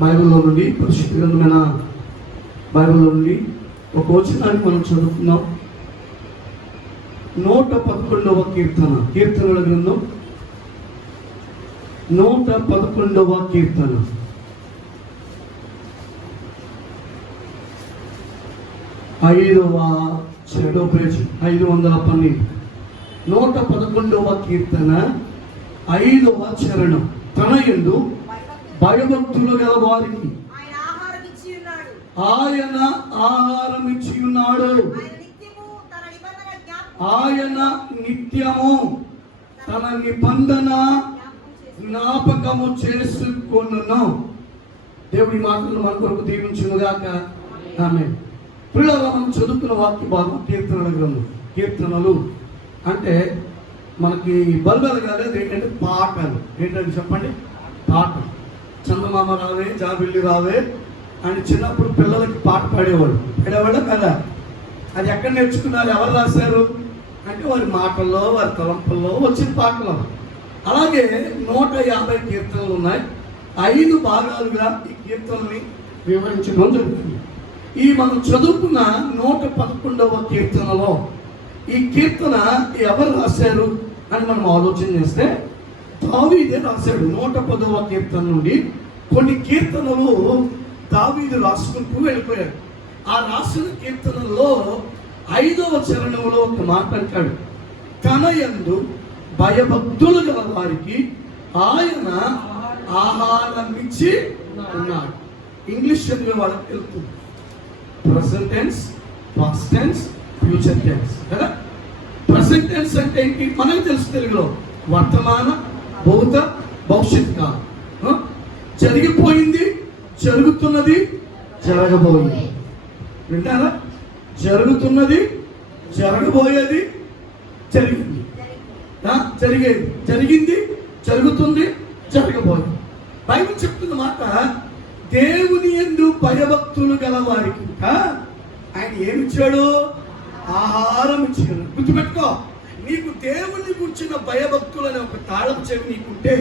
బైబిల్లో నుండి పరిశుద్ధ గ్రంథమైన బైబిల్లో నుండి ఒక వచనాన్ని మనం చదువుతున్నాం. 111వ కీర్తనల గ్రంథం 111వ కీర్తన. చెడో పేజీ 512. 111వ కీర్తన 5వ చరణం. తన యందు భయభక్తులు గల వారికి ఆయన ఆహారం ఇచ్చి ఉన్నాడు. ఆయన నిత్యము తన నిబంధన జ్ఞాపకము చేసుకొనును. దేవుడి మాటలు మన కొరకు దీవించునుగాక. ఆమేన్. పిల్లలు మనం చదువుకున్న వాక్య భాగం కీర్తనల గ్రంథం. కీర్తనలు అంటే మనకి బల్బలు కాలేదు, ఏంటంటే పాటలు. ఏంటంటే చెప్పండి, పాటలు. చందమామ రావే జాబిల్లి రావే అని చిన్నప్పుడు పిల్లలకి పాట పాడేవాళ్ళు కదా. అది ఎక్కడ నేర్చుకున్నారు, ఎవరు రాశారు అంటే వారి మాటల్లో, వారి తలంపుల్లో వచ్చిన పాటలు. అలాగే 150 కీర్తనలు ఉన్నాయి. 5 భాగాలుగా ఈ కీర్తనని వివరించడం జరుగుతుంది. ఈ మనం చదువుకున్న 111వ కీర్తనలో ఈ కీర్తన ఎవరు రాశారు అని మనం ఆలోచన చేస్తే దావీదే రాశాడు. 110వ కీర్తన నుండి కొన్ని కీర్తనలు దావీదు రాసుకుంటూ వెళ్ళిపోయాడు. ఆ రాసిన కీర్తనలో 5వ చరణంలో ఒక మాట అంటాడు, తన యందు భయభక్తులు గల వారికి ఆయన ఆహారం ఇచ్చి ఉన్నాడు. ఇంగ్లీష్ చదివే వాళ్ళకి తెలుస్తుంది. Present tense, past tense, future tense కదా. ప్రెసెంట్ టెన్స్ అంటే ఏంటి మనకు తెలుసు తెలుగులో, వర్తమాన, భూత, భవిష్యత్ కాలం. జరిగిపోయింది, జరుగుతున్నది, జరగబోయింది. వింటారా? జరుగుతున్నది, జరగబోయేది, జరిగింది, జరిగేది, జరిగింది, జరుగుతుంది, జరగబోయేది. బైబిల్ చెప్తున్న మాట, దేవుని యందు భయభక్తులు గల వారికి ఆయన ఏమిచ్చాడు? ఆహారం ఇచ్చాడు. గుర్తుపెట్టుకో, నీకు దేవుని గురించిన భయభక్తులు అనే ఒక తాళం చెవి నీకుంటే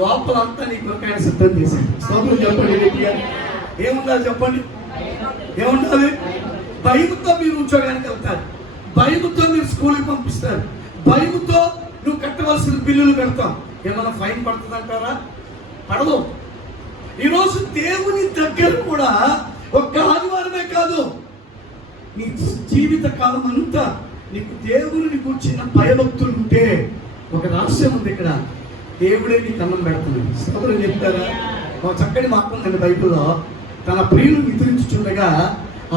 లోపలంతా నీ కొరకు ఆయన సిద్ధం చేశాడు. స్తోత్రం చెప్పండి. ఏముండాలి చెప్పండి, ఏముండాలి? భయముతో మీరు ఉద్యోగానికి వెళ్తారు, భయముతో మీరు స్కూల్కి పంపిస్తారు, భయముతో నువ్వు కట్టవలసిన బిల్లులు కడతావు. ఏమైనా ఫైన్ పడుతుంది అంటారా? పడదు. ఈరోజు దేవుని దగ్గర కూడా ఒక్క ఆదివారమే కాదు, నీ జీవిత కాలం అంతా నీకు దేవుని కూర్చున్న భయభక్తులు ఉంటే ఒక రహస్యం ఉంది ఇక్కడ. దేవుడే నీకు అన్నం పెడుతున్నాడు. స్తోత్రం చెప్తారా? ఒక చక్కటి మాట ఉందండి బైబిల్లో, తన ప్రియులు నిద్రించుచుండగా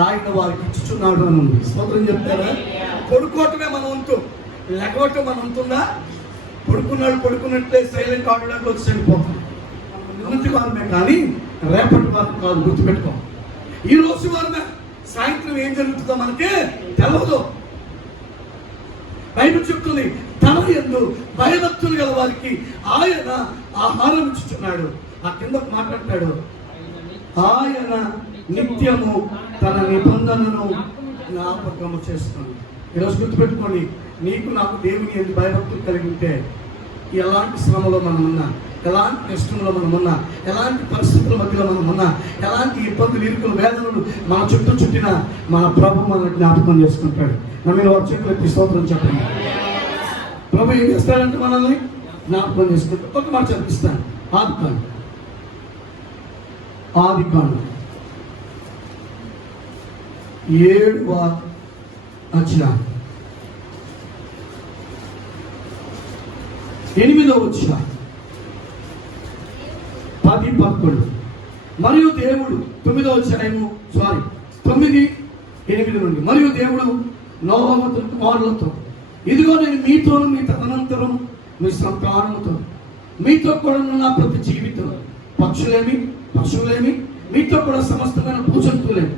ఆయన వారికి ఇచ్చుచున్నాడు అని ఉంది. స్తోత్రం చెప్తారా? పడుకోవటమే మన వంతు, లెగవటం మన వంతుందా? పడుకున్నాడు, పడుకున్నట్లే సైలెంట్ ఆడడానికి వచ్చి చనిపోతాం. నిన్నటి వారమే కానీ రేపటి వారం కాదు. గుర్తుపెట్టుకో, ఈ రోజు వారమే. సాయంత్రం ఏం జరుగుతుందో మనకే తెలవదు. బైబిల్ చెప్తుంది, తన యందు భయభక్తులు గల వారికి ఆయన ఆహారం ఇచ్చుచున్నాడు. ఆ కింద మాట్లాడతాడు, ఆయన నిత్యము తన నిబంధనను జ్ఞాపకము చేస్తున్నాడు. ఈరోజు గుర్తుపెట్టుకోండి, నీకు నాకు దేవుని యందు భయభక్తులు కలిగి ఉంటే ఎలాంటి శ్రమలో మనం ఉన్నా, ఎలాంటి కష్టంలో మనం ఉన్నా, ఎలాంటి పరిస్థితుల మధ్యలో మనం ఉన్నా, ఎలాంటి ఇబ్బందులు, ఇరుకులు, వేదనలు మన చుట్టిన మన ప్రభు మనల్ని జ్ఞాపకం చేసుకుంటాడు. నమ్మిన వారి చేతులు ఎత్తి స్తోత్రం చెప్పండి. ప్రభు ఏం చేస్తాడంటే మనల్ని జ్ఞాపకం చేసుకుంటాడు. ఒక మాట చదివిస్తాను. ఆదికాండం 7వ అధ్యాయం 8వ వచనం, 10, 11. మరియు దేవుడు 9వ అధ్యాయము 9, 8 నుండి. మరియు దేవుడు నోవహు కుమారులతో, ఇదిగో నేను మీతోను, మీ తదనంతరం మీ సంతానముతో, మీతో కూడా ఉన్న ప్రతి జీవితం, పక్షులేమి, పశువులేమి, మీతో కూడా సమస్తమైన భూజంతువులేమి,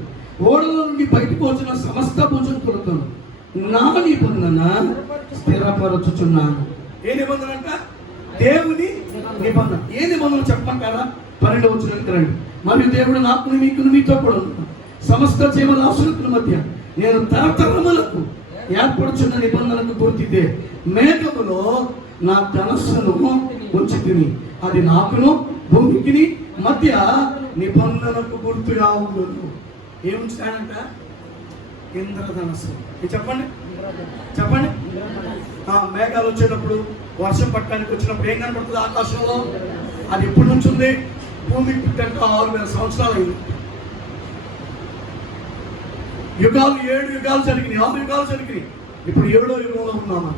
ఓడల నుండి బయటకు వచ్చిన సమస్త భూజంతువులతో నా నిబంధన స్థిరపరచుచున్నాను. ఏ నిబంధన అంట? దేవుని నిబంధన. ఏ నిబంధన చెప్పంటారా? 12వ వచనానికి రండి. మరియు దేవుడు నాకు మీకు మీతో కూడా సమస్త జీవరాశుల మధ్య నేను తరతరములకు ఏర్పడుచున్న నిబంధనకు పూర్తిదే. మేఘములో నా ధనస్సును ఉంచి తిని అది నాకును భూమికి మధ్య నిబంధనకు గుర్తుగా ఉండును. ఏముంచాడంట? ఇంద్రధనస్సు. చెప్పండి చెప్పండి. మేఘాలు వచ్చేటప్పుడు, వర్షం పట్టడానికి వచ్చినప్పుడు ఏం కనపడుతుంది ఆకాశంలో? అది ఎప్పటి నుంచి ఉంది? భూమి పుట్టాక 6000 సంవత్సరాలు అయింది. యుగాలు 7 యుగాలు జరిగినాయి, 6 యుగాలు జరిగినాయి. ఇప్పుడు 7వ యుగంలో ఉన్నామా?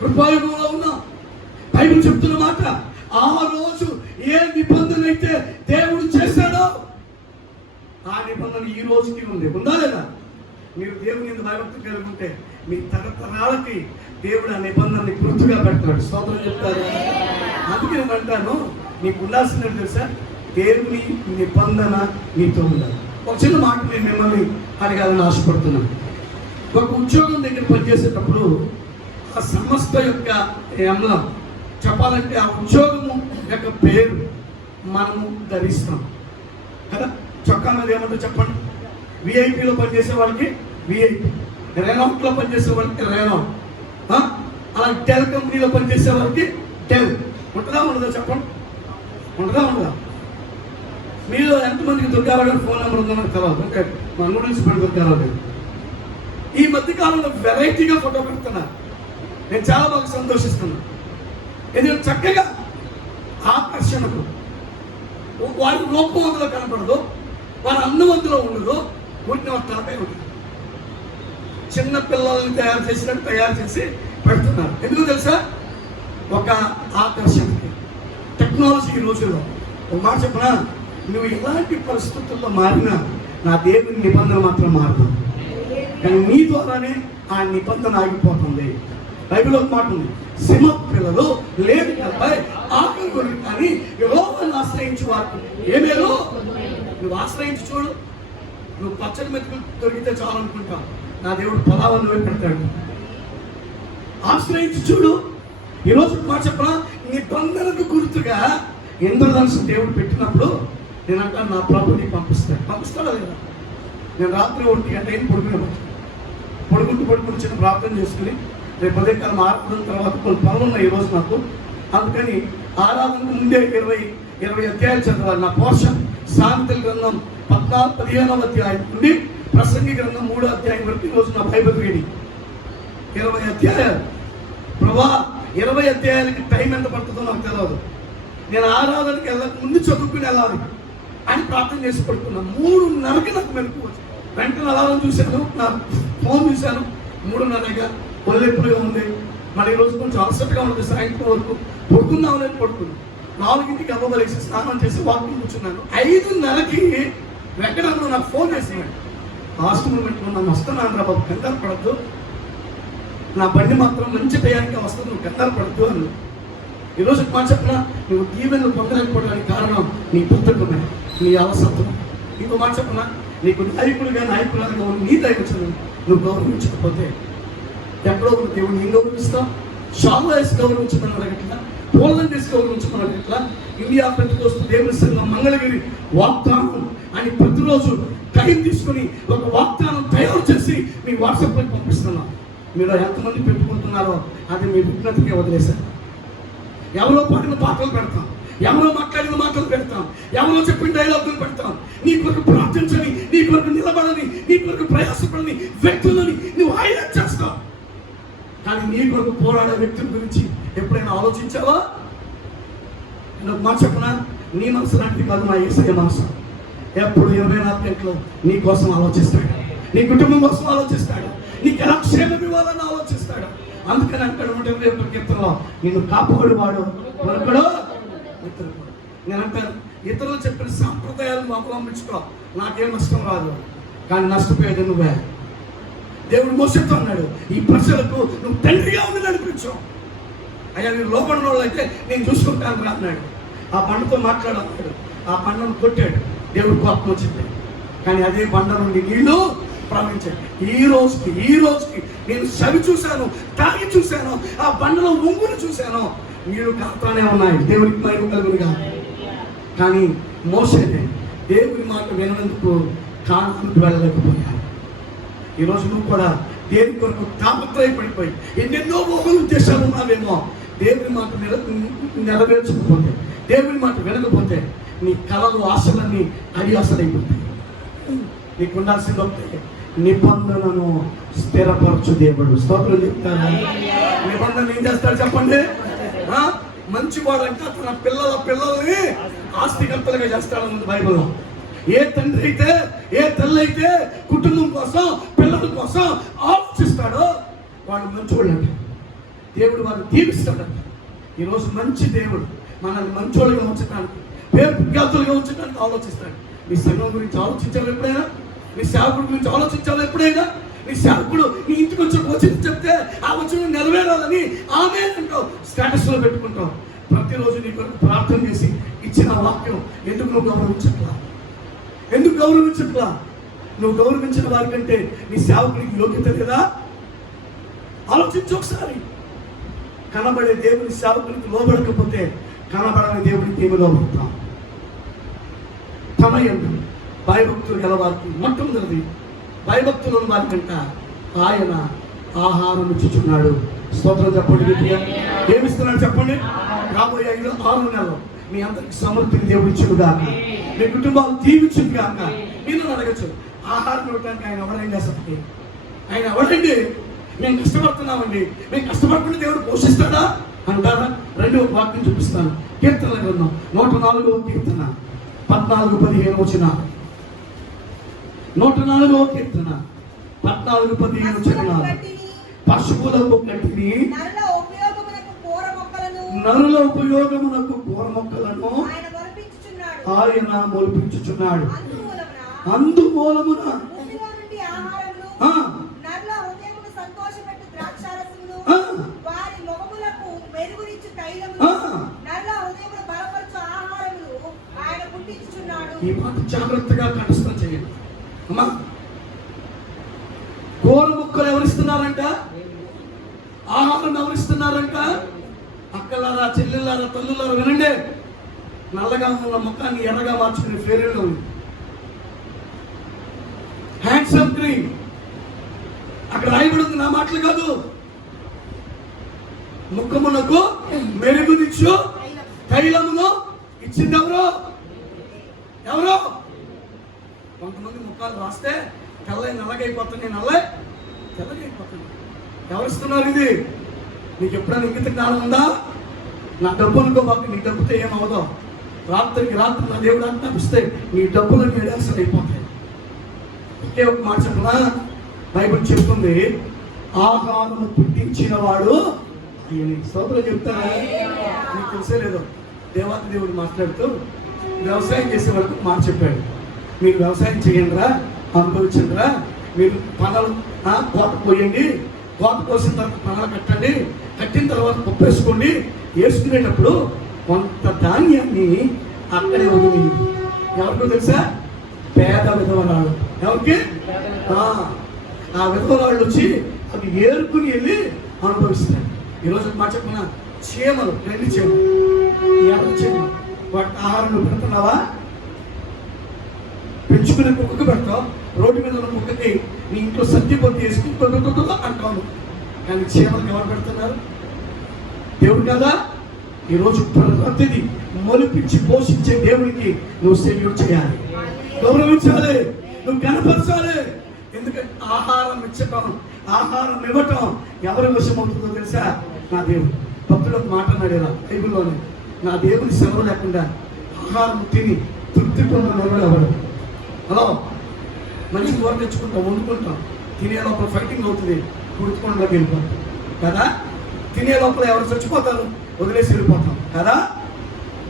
కృపాయుగంలో ఉన్నాం. బైబిల్ చెప్తున్న మాట, ఆ రోజు ఏ నిబంధన అయితే దేవుడు చేశాడో ఆ నిబంధన ఈ రోజుకి ఉంది. ఉందా లేదా? మీరు దేవుని భయభక్తి కలిగి ఉంటే మీ తరతరాలకి దేవుడు ఆ నిబంధనని గుర్తుగా పెడతాడు. స్తోత్రం చెప్తారు. అందుకే నేను అంటాను, నీకు ఉండాల్సింది తెలుసా? దేవుని నిబంధన నీతో ఉండాలి. ఒక చిన్న మాట నేను మిమ్మల్ని అడగాలని ఆశపడుతున్నాను. ఒక ఉద్యోగం దగ్గర పనిచేసేటప్పుడు ఆ సంస్థ యొక్క ఎంబ్లం చెప్పాలంటే ఆ ఉద్యోగము యొక్క పేరు మనము ధరిస్తాం కదా. చొక్కా మీద ఏమంటారు చెప్పండి? విఐపిలో పనిచేసే వాళ్ళకి విఐపి, రెనాల్ట్లో పనిచేసే వాళ్ళకి రెనాల్ట్, అలా టెల్ కంపెనీలో పనిచేసే వాళ్ళకి టెల్. ఉంటుందా ఉండదా చెప్పండి? ఉంటుందా ఉండదా? మీరు ఎంతమందికి దుర్గారావు గారి ఫోన్ నెంబర్ ఉందో నాకు తెలియదు. అంటే మా నూడిల్స్ పెట్టి దుర్గారావు గారు ఈ మధ్య కాలంలో వెరైటీగా ఫోటో పెడుతున్నారు. నేను చాలా బాగా సంతోషిస్తున్నాను. ఎందుకంటే చక్కగా ఆకర్షణకు వారి రూపం అందులో కనపడదు, వారి అందం అందులో ఉండదు, వీటిని ఒక తలపై ఉంటుంది. చిన్న పిల్లల్ని తయారు చేసినట్టు తయారు చేసి పెడుతున్నారు. ఎందుకు తెలుసా? ఒక ఆకర్షణకి. టెక్నాలజీ ఈ రోజుల్లో ఒక మాట చెప్పనా, నువ్వు ఎలాంటి పరిస్థితుల్లో మారినా నా దేవుని నిబంధన మాత్రం మారదు. కానీ నీ ద్వారానే ఆ నిబంధన ఆగిపోతుంది. బైబిల్ ఒక మాట ఉంది, సింహ పిల్లలు లేవిపై ఆకలి కొని కానీ యెహోవాను ఆశ్రయించు వారు ఏమేలో. నువ్వు ఆశ్రయించి చూడు. నువ్వు పచ్చడి మెతుకులు దొరికితే చాలు అనుకుంటావు, నా దేవుడు పొలాలను పెడతాడు. ఆశ్రయించి చూడు. ఈరోజు మాట చెప్పనా, నిబంధనకు గుర్తుగా ఇంద్రధనుసు దేవుడు పెట్టినప్పుడు నేను అంటాను, నా ప్రభుని పంపిస్తాడా లేదా? నేను రాత్రి 1 గంట అయిన పడుకుంటూ చిన్న ప్రార్థన చేసుకుని రేపు ఉదయకాలం ఆరాధన తర్వాత కొన్ని పనులు ఉన్నాయి ఈరోజు నాకు. అందుకని ఆరాధనకు ముందే 20 అధ్యాయాలు చదవాలి. నా పోర్షన్ సామెతల గ్రంథం 15వ అధ్యాయం నుండి ప్రసంగి గ్రంథం 3వ అధ్యాయం వరకు ఈరోజు నా బైబిల్ రీడింగ్ 20 అధ్యాయాలు. ప్రభా 20 అధ్యాయాలకి టైం ఎంత పడుతుందో నాకు తెలియదు. నేను ఆరాధనకి వెళ్ళక ముందు చదువుకుని వెళ్ళాలి అని ప్రార్థన చేసి పడుతున్నాను. 3:30కి నాకు మెలకు వచ్చి వెంటనే అలారం చూశాను, నా ఫోన్ చూశాను. 3:30గా ఒళ్ళెప్పుడుగా ఉంది. మరి ఈరోజు కొంచెం అలసటగా ఉంది. సాయంత్రం వరకు పడుకుందామని పడుకున్నాను. 4ంటికి అమ్మబలేసి స్నానం చేసి వాకింగ్ కూర్చున్నాను. 5:30కి వెంకటరమణ నాకు ఫోన్ చేసినాడు. హాస్టల్ పెట్టుకున్నాను, వస్తున్నాను రా బాబు, కంగారు పడద్దు, నా బండి మాత్రం మంచి టయానికి వస్తుంది, నువ్వు కంగారు పడద్దు అని. ఈరోజు మాట చెప్పిన నువ్వు దీవెనలు పొందలేకపోవడానికి కారణం నీ పుస్తకమే, నీ అవసరం. ఇంకో మాట చెప్పిన నీకు నాయకులుగా నీ దైవచనం నువ్వు గౌరవించకపోతే ఎక్కడో ఒక దేవుడు నేను గౌరవిస్తావు. షాలో వేసి గౌరవించమని అడగట్లా, పోలండ్ వేసి గౌరవించమని అడగట్లా. ఇండియా ప్రతిరోజు దేవుని సంఘం మంగళగిరి వాగ్దానం అని ప్రతిరోజు టైం తీసుకుని ఒక వాగ్దానం తయారు చేసి మీ వాట్సాప్లో పంపిస్తున్నాం. మీరు ఎంతమంది పెట్టుకుంటున్నారో అది మీ విజ్ఞతకే వదిలేశారు. ఎవరో పాడిన పాటలు పెడతాం, ఎవరో మాట్లాడిన మాటలు పెడతాం, ఎవరో చెప్పిన డైలాగులు పెడతాం. నీ కొరకు ప్రార్థించని, నీ కొరకు నిలబడని, నీ కొరకు ప్రయాసపడని వ్యక్తులని నువ్వు హైలైట్ చేస్తావు. కానీ నీ కొరకు పోరాడే వ్యక్తుల గురించి ఎప్పుడైనా ఆలోచించావా? నేను మాట చెప్పనా, నీ మనసు లాంటిది కాదు, మా యేసయ్య మనసు. ఎప్పుడు 24 గంటలు నీ కోసం ఆలోచిస్తాడు, నీ కుటుంబం కోసం ఆలోచిస్తాడు, నీకు ఎలా క్షేమం ఇవ్వాలని ఆలోచిస్తాడు. అందుకని అంటాడు 121 కీర్తనలో, నిన్ను కాపాడు వాడు మరొకడు ఇతరుడు. నేను అంటాను, ఇతరులు చెప్పిన సాంప్రదాయాలను అవలంబించుకో, నాకేం నష్టం రాదు. కానీ నష్టపోయేది నువ్వే. దేవుడు మోసతో అన్నాడు, ఈ ప్రజలకు నువ్వు తండ్రిగా ఉండి నడిపించు. అయ్యా మీరు లోపడిన వాళ్ళు అయితే నేను చూసుకుంటాను రా అన్నాడు. ఆ బండతో మాట్లాడన్నాడు, ఆ బండను కొట్టాడు, దేవుడు కోపం వచ్చింది. కానీ అదే బండ నుండి నీళ్ళు ప్రవహించాడు. ఈ రోజుకి నేను చవి చూశాను, తాగి చూశాను, ఆ బండలో ఉంగుని చూశాను, నీళ్ళు కాస్తానే ఉన్నాయి. దేవుడికి మహిమ కలుగునుగా. కానీ మోసేనే దేవుని మాట వినందుకు కానానుకు వెళ్ళలేకపోయాడు. ఈరోజు నువ్వు కూడా దేవుని కొరకు తాపత్రయపడిపోయి ఎన్నెన్నో మోహన ఉద్దేశాలు ఉన్నావేమో, దేవుని మాట నెరవేర్చకపోతే, దేవుని మాట వినకపోతే నీ కలలు ఆశలన్నీ అడియాసలైపోతాయి. నీకు ఉండాల్సింది ఒకటే, నిబంధనను స్థిరపరచు దేవుడు. స్తోత్రం చెప్తాను. నిబంధన ఏం చేస్తాడు చెప్పండి? మంచివాడంట తన పిల్లల్ని ఆస్తికర్తలుగా చేస్తాడన్నది బైబిల్లో. ఏ తండ్రి అయితే, ఏ తల్లి అయితే కుటుంబం కోసం, పిల్లల కోసం ఆలోచిస్తాడో వాడు మంచివాళ్ళంట. దేవుడు వారిని దీవిస్తాడంట. ఈరోజు మంచి దేవుడు మనల్ని మంచోళ్ళుగా ఉంచడానికి, పేరు విజ్ఞాతులుగా ఉంచడానికి ఆలోచిస్తాడు. నీ సంఘం గురించి ఆలోచించాలి ఎప్పుడైనా? నీ సేవకుడి గురించి ఆలోచించాలి ఎప్పుడైనా? నీ సేవకుడు నీ ఇంటికి వచ్చి వచనం చెప్తే ఆ వచనం నెరవేరాలని ఆమె అంటావు, స్టేటస్లో పెట్టుకుంటావు. ప్రతిరోజు నీ కొరకు ప్రార్థన చేసి ఇచ్చిన వాక్యం ఎందుకు నువ్వు గౌరవించట్లా? ఎందుకు గౌరవించట్లా? నువ్వు గౌరవించిన వారికంటే నీ సేవకుడికి యోగ్యత లేదా? ఆలోచించు ఒకసారి. కనబడే దేవుని సేవకునికి లోబడకపోతే కనబడని దేవునికి ఏమి లోబడతాం? తమయందు భయభక్తులు గల వారికి మొట్టమొదటిది, భయభక్తులు ఉన్న వారికంట ఆయన ఆహారం ఇచ్చుచున్నాడు. స్తోత్రం చెప్పండి. ఏమిస్తున్నాడు చెప్పండి? రాబోయే 5-6 నెలలు మీ అందరికి సమృద్ధిని దేవుడు ఇచ్చుగాక, మీ కుటుంబాలు దీవించుగాక. నేను అడగచ్చు, ఆహారం ఇవ్వడానికి ఆయన ఎవరేం చేస్తాడు? ఆయన ఎవరండి? మేము కష్టపడుతున్నామండి, మేము కష్టపడుతుంటే దేవుడు పోషిస్తాడా అంటారా? రెండో వాక్యం చూపిస్తాను. కీర్తన గ్రంథం 104వ కీర్తన 14-15 వచ్చిన 104వ కీర్తన 14-15 వచ్చిన పశువులకు గడ్డిని, నరుల ఉపయోగమునకు కూర మొక్కలను ఆయన మొలిపించుచున్నాడు. అందుమూలమున ఈ మాట జాగ్రత్తగా కంఠస్థం చేయండి అమ్మా. కూర ముక్కలు ఎవరిస్తున్నారంట? ఆహారం ఎవరిస్తున్నారంట? అక్కలారా, చెల్లెళ్ళారా, తల్లులారా వినండి. నల్లగా ఉన్న ముఖాన్ని ఎర్రగా మార్చుకునే ఫేరీలో ఉంది హ్యాండ్సమ్ క్రీమ్. అక్కడ రాయబడి ఉంది, నా మాటలు కాదు. ముఖమునకు మెరుగునిచ్చు తైలమును ఇచ్చింది ఎవరు? ఎవరు? కొంతమంది ముఖాలు రాస్తే నల్లగైపోతుంది, తెల్లగైపోతుంది. ఎవరిస్తున్నారు ఇది? నీకు ఎప్పుడైనా ఇంగిత జ్ఞానం ఉందా? నా డబ్బు అనుకో మాకు, నీ డబ్బుతో ఏమవుదో. రాత్రికి రాత్రి నా దేవుడు అంతా ఇస్తే నీ డబ్బులు నిరాశలు అయిపోతాయి. ఒకే ఒక మాట చెప్పనా? బైబిల్ చెప్తుంది, ఆహారము పుట్టించిన వాడు ఆయన. స్తోత్రం చెప్తారా? నీకు తెలిసే లేదు, దేవాతి దేవుడు మాట్లాడుతూ వ్యవసాయం చేసే వరకు మాట చెప్పాడు. మీరు వ్యవసాయం చేయండిరా, అనుభవించండిరా, మీరు పనులు కోత పోయండి, కోత కోసిన తర్వాత పనులు కట్టండి, కట్టిన తర్వాత పప్పు వేసుకోండి. వేసుకునేటప్పుడు కొంత ధాన్యాన్ని అక్కడే వదిలి. ఎవరికో తెలుసా? పేద విధవరాళ్ళు. ఎవరికి? ఆ విధవరాళ్ళు వచ్చి అవి ఏరుకుని వెళ్ళి అనుభవిస్తారు. ఈరోజు మాట చెప్పిన చీమలు, 2 చీమలు, ఎర్ర చీమలు, వాటి ఆహారం నువ్వు పెడుతున్నావా? పెంచుకునే కుక్కకు పెడతావు, రోడ్డు మీద ఉన్న కుక్కకి నీ ఇంట్లో సత్తి పొద్దు వేసుకుంటూ అంటాను. కానీ చీమలకు ఎవరు పెడుతున్నారు? దేవుడు కదా. ఈరోజు ప్రతిదీ మొలిపించి పోషించే దేవునికి నువ్వు సెల్యూట్ చేయాలి, గౌరవించాలి, నువ్వు కనపరచాలి. ఎందుకంటే ఆహారం ఇచ్చటం, ఆహారం ఇవ్వటం ఎవరి వశం అవుతుందో తెలుసా? నా దేవుడు. భక్తులకు మాట అన్నాడు బైబిల్లోనే, నా దేవుని సెలవు లేకుండా ఆహారం తిని తృప్తి పొందిన ఎవరు? హలో, మంచి కూర తెచ్చుకుంటాం, వండుకుంటాం, తినే లోపల ఫైటింగ్ అవుతుంది, కుడుకోండిలోకి వెళ్ళిపోతాం కదా. తినే లోపల ఎవరు చచ్చిపోతారు, వదిలేసి వెళ్ళిపోతాం కదా.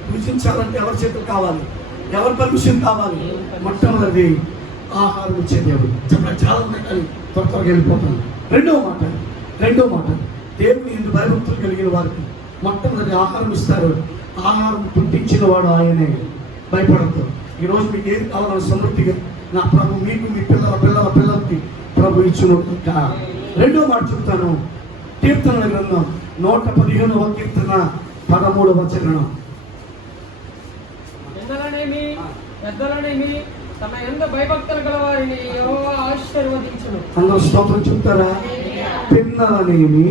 పూజించాలంటే ఎవరి చేతులు కావాలి, ఎవరి పర్మిషన్ కావాలి? మొట్టమొదటి ఆహారం ఇచ్చే దేవుడు. చెప్పండి, చాలా ఉన్నాయి కానీ త్వరగా వెళ్ళిపోతాను. రెండో మాట దేవుని ఇందు భయభక్తులు కలిగిన వారికి మొట్టమొదటి ఆహారం ఇస్తారు. ఆహారం పుట్టించిన వాడు ఆయనే. భయపడద్దు. ఈరోజు మీకు ఏది కావాలని సమృద్ధిగా నా ప్రభు మీకు, మీ పిల్లలకి ప్రభు ఇచ్చినట్టు. రెండో మాట చెప్తాను. కీర్తనల గ్రంథం 115వ కీర్తన 13వ వచనం. పెద్దలనేమి తమ యందు భయభక్తులు గల వారిని యెహోవా ఆశీర్వదించును. అందరూ స్తోత్రం చెప్తారా? పిన్నలనేమి,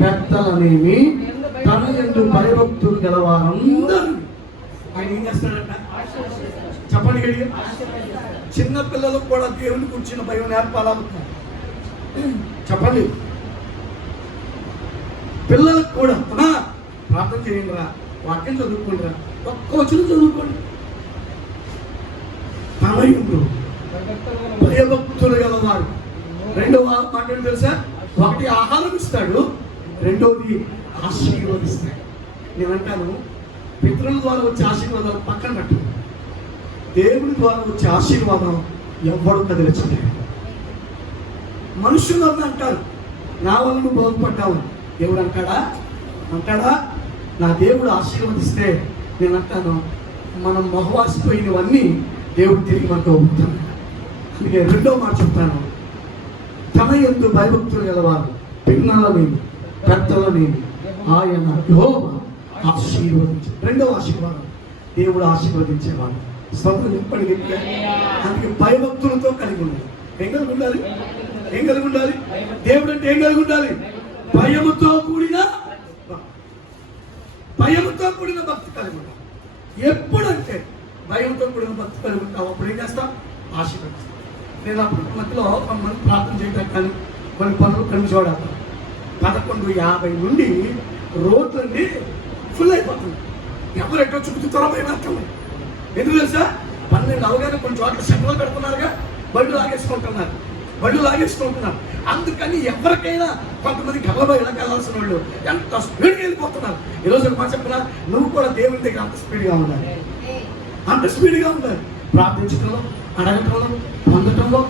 పెద్దలనేమి తన తన యందు భయభక్తులు గలవారందరూ ఆయన ఏం చేస్తాడంట? చెప్పండి గడిగా. చిన్న పిల్లలకు కూడా దేవుని కూర్చున్న భయం నేర్పాలా? చెప్పండి. పిల్లలకు కూడా ప్రార్థన చేయండి రా, వాక్యం చదువుకోండి రా, ఒక్క వచనం చదువుకోండి. తన యందు భయభక్తులు గలవారు. రెండవ మాట ఏంటి తెలుసా? ఒకటి ఆహారం ఇస్తాడు, రెండోది ఆశీర్వదిస్తాడు. నేనంటాను, పితరుల ద్వారా వచ్చే ఆశీర్వాదాలు పక్కన పెట్టు. దేవుని ద్వారా వచ్చే ఆశీర్వాదం ఎవ్వడు కదిలించలేడు. మనుషులు అంటారు, నా వల్ల నువ్వు బాగుపడ్డావు. దేవుడు అంటాడా? నా దేవుడు ఆశీర్వదిస్తే నేను అంటాను, మనం మొహవాసిపోయినవన్నీ దేవుడు తిరిగి మనకు అవుతాను. అందుకే రెండో మాట చెప్తాను, తన యందు భయభక్తులు గలవారు పిల్లలని పెద్దలని ఆయన యెహోవా ఆశీర్వదించు. రెండవ ఆశీర్వాదం, దేవుడు ఆశీర్వదించేవాడు. స్తోత్రం చెప్పండి. అందుకే భయభక్తులతో కలిగి ఉండాలి. ఏం కలిగి ఉండాలి? దేవుడు అంటే ఏం కలిగి ఉండాలి? భయముతో కూడిన భక్తి కలిగి ఉండాలి. ఎప్పుడంటే భయంతో కూడిన భక్తి కలిగి ఉంటావు, అప్పుడు ఏం చేస్తాం? ఆశీర్వదిస్తాం. నేను అప్పుడు మధ్యలో కొంతమంది ప్రార్థన చేయడం కానీ కొన్ని పనులు కళ్ళు చూడాలి. 11:50 నుండి రోడ్లన్నీ ఫుల్ అయిపోతుంది. ఎవరు ఎక్కడో చుట్టూ భయం అర్థం. ఎందుకు తెలుసా? 12 అవగానే కొన్ని చోట్ల సెంటర్లు పెడుతున్నారుగా, బళ్ళు లాగేసుకుంటున్నారు. అందుకని ఎవరికైనా కొంతమంది గబగబా ఇలా వెళ్ళాల్సిన వాళ్ళు ఎంత స్పీడ్గా వెళ్ళిపోతున్నారు. ఈరోజు ఒక మాట చెప్పినా, నువ్వు కూడా దేవుని దగ్గర అంత స్పీడ్గా ఉండాలి. ప్రార్థించడంలో, అడగటంలో, పొందటంలో,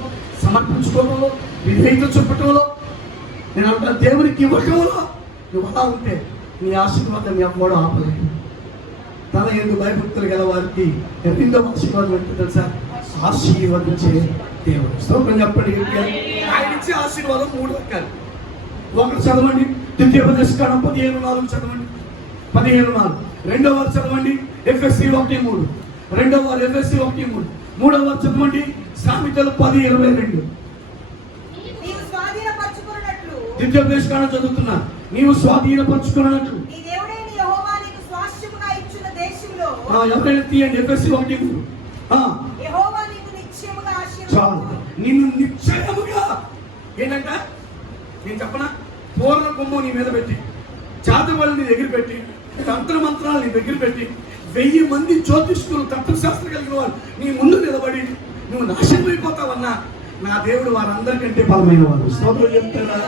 సమర్పించుకోవడంలో, విధేయత చూపటంలో, నేను అంటా దేవునికి ఇవ్వటంలో నువ్వు అలా ఉంటే నీ ఆశీర్వాదం ఎవ్వడూ ఆపలేదు. తన యందు భయభక్తులు గల వారికి రెండవ ఆశీర్వాదం ఏంటో తెలుసా? ఆశీర్వదించే దేవుడు. స్తోత్రం చెప్పండి. ఆయన ఇచ్చే ఆశీర్వాదం 3 రకాలు. ఒకటి చదవండి, ద్వితీయోపదేశకాండం 15:4 చదవండి. 15:4. రెండవ వారు చదవండి, ఎఫెసీ 1:3. రెండవ వారు ఎఫెసీ 1:3. మూడవ వారు చదవండి, సామెతలు 10:22. ద్వితీయోపదేశకాండం చదువుతున్నా. నీవు స్వాధీనపరచుకున్నట్లు ఎవరైనా తీయండి. ఎఫెసీ 1:3. చాలు. నిన్ను నిశ్చయముగా ఏంటంట? నేను చెప్పనా? పూర్ణ కొమ్ము నీ మీద పెట్టి, చాతబళ్ళు నీ దగ్గర పెట్టి, తంత్ర మంత్రాలు నీ దగ్గర పెట్టి, 1000 మంది జ్యోతిష్కులు తత్వశాస్త్రం కలిగిన వారు నీ ముందు నిలబడి నువ్వు నాశనం అయిపోతావన్నా, నా దేవుడు వారందరికంటే బలమైన వాడు. స్తోత్రం చెప్తాడా?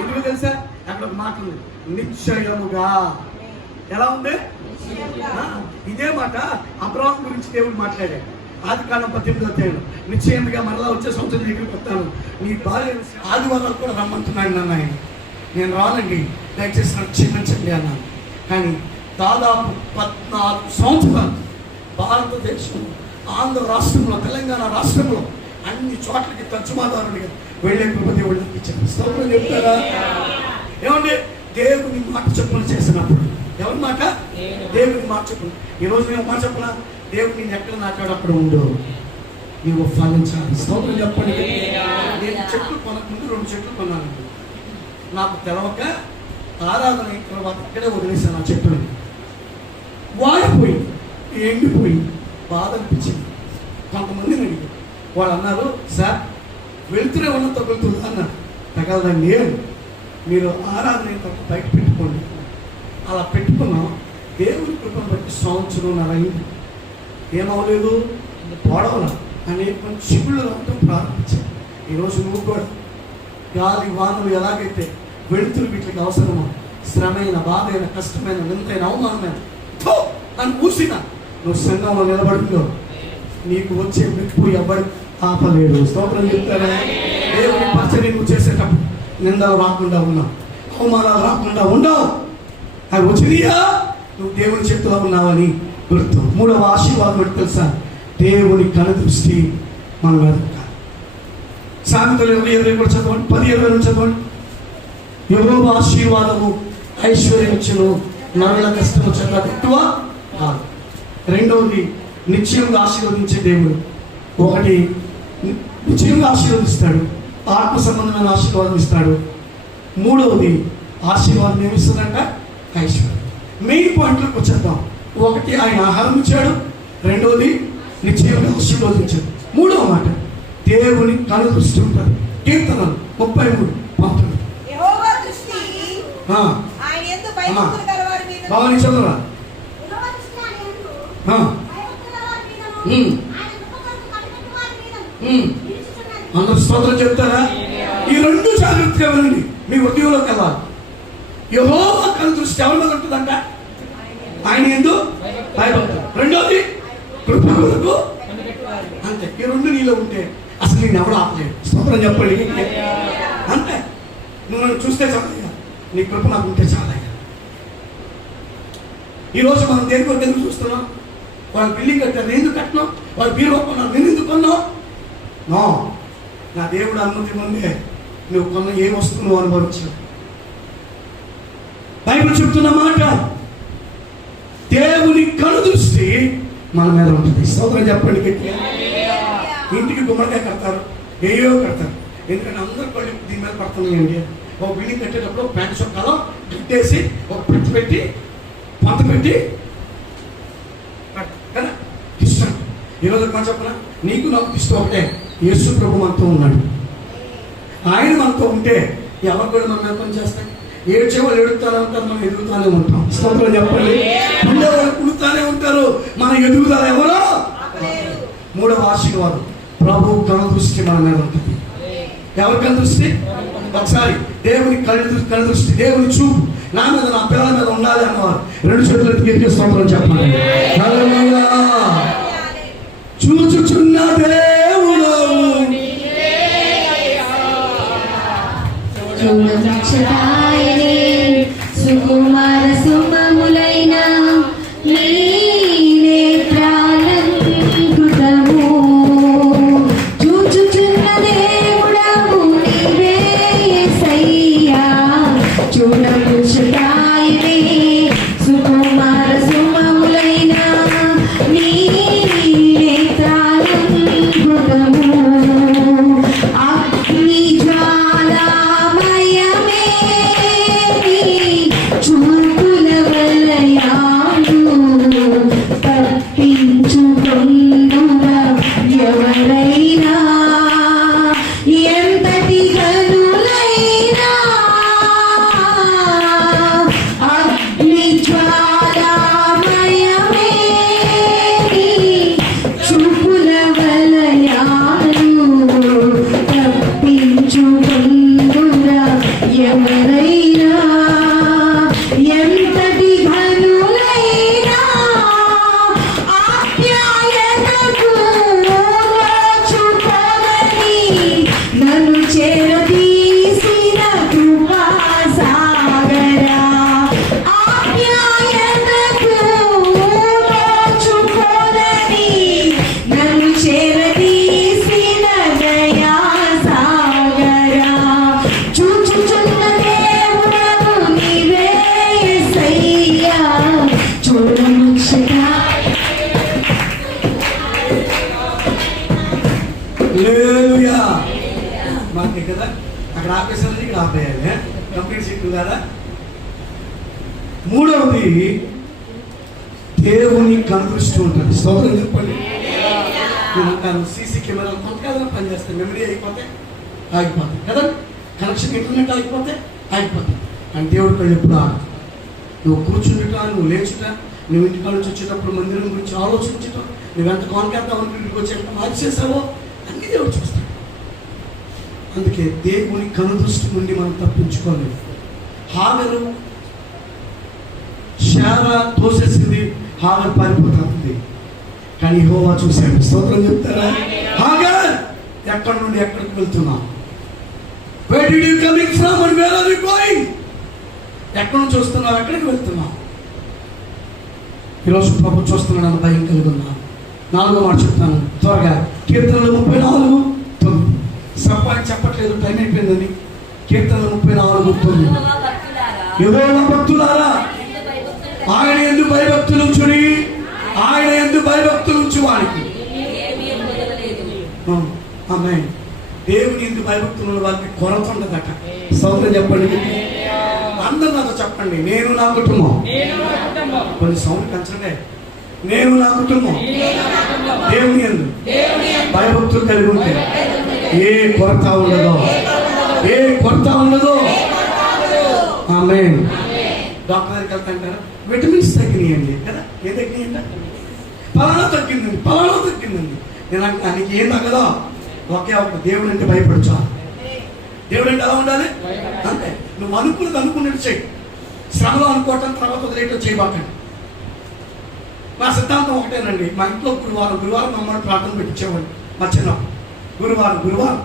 ఎందుకు తెలుసా? అక్కడ ఒక మాట ఉంది, నిశ్చయముగా. ఎలా ఉంది? ఇదే మాట అబ్రహాము గురించి దేవుడు మాట్లాడాడు. ఆదికాండం 18 నిశ్చయంగా మరలా వచ్చే సంవత్సరం దగ్గరికి వస్తాను, నీ భార్య ఆదివారాలు కూడా రమ్మంటున్నాడు నన్ను ఆయన. నేను రానండి, దయచేసి నాకు క్షమించండి అన్నాను. కానీ దాదాపు 14 సంవత్సరాలు భారతదేశంలో, ఆంధ్ర రాష్ట్రంలో, తెలంగాణ రాష్ట్రంలో అన్ని చోట్లకి తర్జుమాదారునిగా వెళ్ళే కృప దేవుడు ఇచ్చాడు. స్తోత్రం చెప్తారా? ఏమంటే దేవుని మాట చెప్పులు చేసినప్పుడు, ఎవరి మాట? దేవుని మాట చెప్పులు. ఈరోజు నేను మాట చెప్పనా? దేవుడు నేను ఎక్కడ నాటాడు అక్కడ ఉండు, నీవు ఫలించాలి. స్తోత్రం చెప్పండి. నేను చెట్లు కొనకుండా 2 చెట్లు కొన్నాను. నాకు తెలవక ఆరాధన అయిన తర్వాత ఇక్కడే వదిలేసాను. ఆ చెట్లు వాడిపోయి ఎండిపోయి బాధ అనిపించింది. కొంతమందిని అడిగారు, వాళ్ళు అన్నారు, సార్ వెళ్తూనే ఉన్న తగులుతుంది అన్నారు. తగలదండి, మీరు ఆరాధన అయిన తర్వాత బయట పెట్టుకోండి. అలా పెట్టుకున్నాం. దేవుని కృపను బట్టి 1.5 సంవత్సరం అయింది. ఏమవలేదు, పోడవల అనే కొన్ని చిగుళ్ళు రావటం ప్రారంభించాయి. ఈరోజు నువ్వు కూడా గాలి వానలు ఎలాగైతే వెళుతురు వీటికి అవసరమో, శ్రమైన, బాధైన, కష్టమైన, వింతైన, అవమానమైన అని కూర్చిన నువ్వు సంఘంలో నిలబడుతుందో నీకు వచ్చే మెప్పు ఎవరు ఆపలేడు. స్తోత్రం చెప్తారా? దేవుని పరిచర్య నువ్వు చేసేటప్పుడు నిందలు రాకుండా ఉన్నావు, అవమానాలు రాకుండా ఉండవు. అవి వచ్చినాయా నువ్వు దేవుని చేతిలో ఉన్నావని గుర్తు. 3వ ఆశీర్వాదం ఏంటి తెలుసా? దేవుని కనుదృష్టి మన మీద. సామెతలు 20:20 కూడా చదవండి, 10:20 చదవండి. యెహోవా ఆశీర్వాదము ఐశ్వర్యమును నరుల కష్టము చేత ఎక్కువ కాదు. రెండవది నిశ్చయంగా ఆశీర్వదించే దేవుడు. ఒకటి నిశ్చయంగా ఆశీర్వదిస్తాడు, ఆత్మ సంబంధమైన ఆశీర్వాదం ఇస్తాడు. మూడవది ఆశీర్వాదం ఏమిస్తుందంట? ఐశ్వర్యం. మెయిన్ పాయింట్లోకి వచ్చేద్దాం. ఒకటి, ఆయన ఆహారం ఇచ్చాడు. రెండవది, నిశ్చయంగా ఆశీర్వదించాడు. మూడవ మాట, దేవుని కను దృష్టి ఉంటుంది. కీర్తనలు 33:19. యెహోవా దృష్టి ఆయన యందు భయభక్తులు గలవారి మీదను, బావని చదవరా. యెహోవా దృష్టి ఆయన యందు ఆ, భయభక్తులు గలవారి మీదను, ఉమ్, ఆయన కృపకొరకు కనిపెట్టు వారి మీదను ఉమ్. నిలుచుచున్నది. అందరు స్తోత్రం చెప్తారా? ఈ రెండు జాగ్రత్తగా వినండి, మీ హృదయంలోకి వెళ్ళాలి. యెహోవా కను దృష్టి ఎవరి మీద ఉంటుందంట? ఆయన యందు భయభక్తులు. రెండోది, కృప కొరకు. అంతే. ఈ రెండు నీలో ఉంటే అసలు నేను ఎవడు ఆపలేదు. స్తోత్రం చెప్పండి. అంతే. నువ్వు నన్ను చూస్తే చాలయ్యా, నీ కృప నాకు ఉంటే చాలయ్యా. ఈరోజు మనం దేని కొరకు ఎందుకు చూస్తున్నాం? వాళ్ళు బిల్డింగ్ కట్టారు, నేను ఎందుకు కట్టినాం? వాళ్ళు బీరువా కొన్నారు, నేను ఎందుకు కొన్నావు? నో, నా దేవుడు అనుమతి ముందే నువ్వు కొన్న ఏ వస్తువు నువ్వు అనుభవించు. బైబిల్ చెప్తున్న మాట, దేవుని కను దృష్టి మన మీద ఉంటుంది. స్తోత్రం చెప్పండి గట్టిగా. ఇంటికి గుమ్మడికాయ కడతారు, ఏయో కడతారు. ఎందుకంటే అందరూ కళ్ళు దీని మీద పడుతున్నాయండి. ఒక బిల్డింగ్ కట్టేటప్పుడు ప్యాంట్ చొక్కాలో కట్టేసి ఒక పెట్టి పెట్టి పంత పెట్టి కదా ఇష్టం. ఈరోజు మనం చెప్పనా, నీకు నాకు ఇష్టం ఒకటే, యేసు ప్రభు మనతో ఉన్నాడు. ఆయన మనతో ఉంటే ఎవరు కూడా మనం ఎంత పని చేస్తాం? ఏడ్చేవాళ్ళు ఏడుతానే ఉంటారు, మనం ఎదుగుతానే ఉంటాం. స్తోత్రం చెప్పండి. ఉండేవాళ్ళు కుడుతానే ఉంటారు, మన ఎదుగుదల ఎవరో. మూడవ ఆశీర్వాదం, ప్రభు కను దృష్టి మన మీద ఉంటుంది. ఎవరి కను దృష్టి? ఒకసారి దేవుని కను దృష్టి, దేవుని చూపు నా మీద, నా పిల్లల మీద ఉండాలి అన్నవారు రెండు చేతులు ఎత్తి స్తోత్రం చెప్పండి. హల్లెలూయా. చూచుచున్న దేవుడు చూడముచ్చటాయనే సుకుమార సుమములైన నీ నేత్రాలంకృతము. చూచుచున్న దేవుడవు నీవే యేసయ్యా. చూడముచ్చటాయనే సుకుమార సుమములైన నీ నేత్రాలంకృతము. అగ్ని జ్వాలామయమే నీ చూపుల వలయాలు తప్పించుకొందురా ఎవరైనా, ఎంతటి ఘనులైనా. అగ్ని జ్వాలామయమే నీ చూపుల వలయాలు తప్పించుకొందురా ఎవరైనా, ఎంతటి ఘనులైనా. ఆప్యాయతకు నోచుకొనని నన్ను చేరదీసిన కృపాసాగరా. ఆప్యాయతకు నోచుకొనని నన్ను చేరదీసిన దయాసాగరా. చూచుచున్న దేవుడవు నీవే యేసయ్యా. చూడముచ్చట హల్లెలూయా. మాకే కదా అక్కడ ఆపేసారని ఇక్కడ ఆపేయాలి. కంప్లీట్ సీట్లు కదా. మూడవది, దేవుని కను దృష్టి ఉంటుంది. స్తోత్రం చెప్పండి. నేను అంటాను, సీసీ కెమెరాలు కొంతకాలం పనిచేస్తాయి, మెమరీ అయిపోతే ఆగిపోతాయి కదా, కనెక్షన్ ఇంటర్నెట్ ఆగిపోతే ఆగిపోతాయి. అని దేవుడు కళ్ళు ఎప్పుడు ఆగదు. నువ్వు కూర్చుంటుట, నువ్వు లేచుట, నువ్వు ఇంటికాడ నుంచి వచ్చేటప్పుడు మందిరం గురించి ఆలోచించటం, నువ్వెంత కాన్కేద్దాం ఇంటికి వచ్చేటప్పుడు అది చేసావో అన్ని దేవుడు చూస్తాడు. అందుకే దేవుని కను దృష్టి నుండి మనం తప్పించుకోలేదు. హాగరు శారా తోసేసింది, హాగర్ పారిపోతుంది. కానీ యెహోవా చూశాడు. స్తోత్రం చెప్తారా? హాగర్, ఎక్కడి నుండి ఎక్కడికి వెళ్తున్నావు? Where did you coming from and where are you going? ఎక్కడి నుంచి వస్తున్నావు, ఎక్కడికి వెళ్తున్నావు? ఈరోజు ప్రభు చూస్తున్నాను, భయం కలిగి ఉన్నాను. నాలుగో మాట చెప్తాను త్వరగా. కీర్తనలు 34:9. సబ్బాయి చెప్పట్లేదు, టైం అయిపోయిందని. కీర్తనలు 34:9. యెహోవా భక్తులారా, ఆయన యందు భయభక్తులు ఉంచుడి, ఆయన యందు భయభక్తులు ఉంచు వారికి. ఆమేన్. దేవుని యందు భయభక్తులు ఉన్న వారికి కొరత ఉండదట. స్తోత్రం చెప్పండి. అందరూ నాతో చెప్పండి, నేను నా కుటుంబం. నేను నా కుటుంబం. కొన్ని సౌండ్ పెంచండి. నేను నా కుటుంబం నేను నా కుటుంబం. దేవుని యందు దేవుని యందు భయభక్తులు కలిగి ఉంటే ఏ కొరత ఉండదో, ఏ కొరత ఉండదో. ఆమేన్. డాక్టర్ దగ్గరికి వెళ్తాంటారా, విటమిన్స్ తగ్గినాయండి కదా, ఏం తగ్గినాయంట, పలానా తగ్గిందండి, పలానా తగ్గిందండి. నేను అంటే నీకు ఏం తగ్గదో, ఒకే ఒకటి, దేవుడు అంటే భయపడచ్చా. దేవుడు అంటే ఎలా ఉండాలి అంటే నువ్వు అనుకున్నట్టు చెయ్యి. శ్రమలో అనుకోవటం తర్వాత వదిలేయటం చేయబాకండి. నా సిద్ధాంతం ఒకటేనండి. మా ఇంట్లో గురువారం మా అమ్మ ప్రార్థన పెట్టించేవాడు. మా చిన్నప్పుడు గురువారం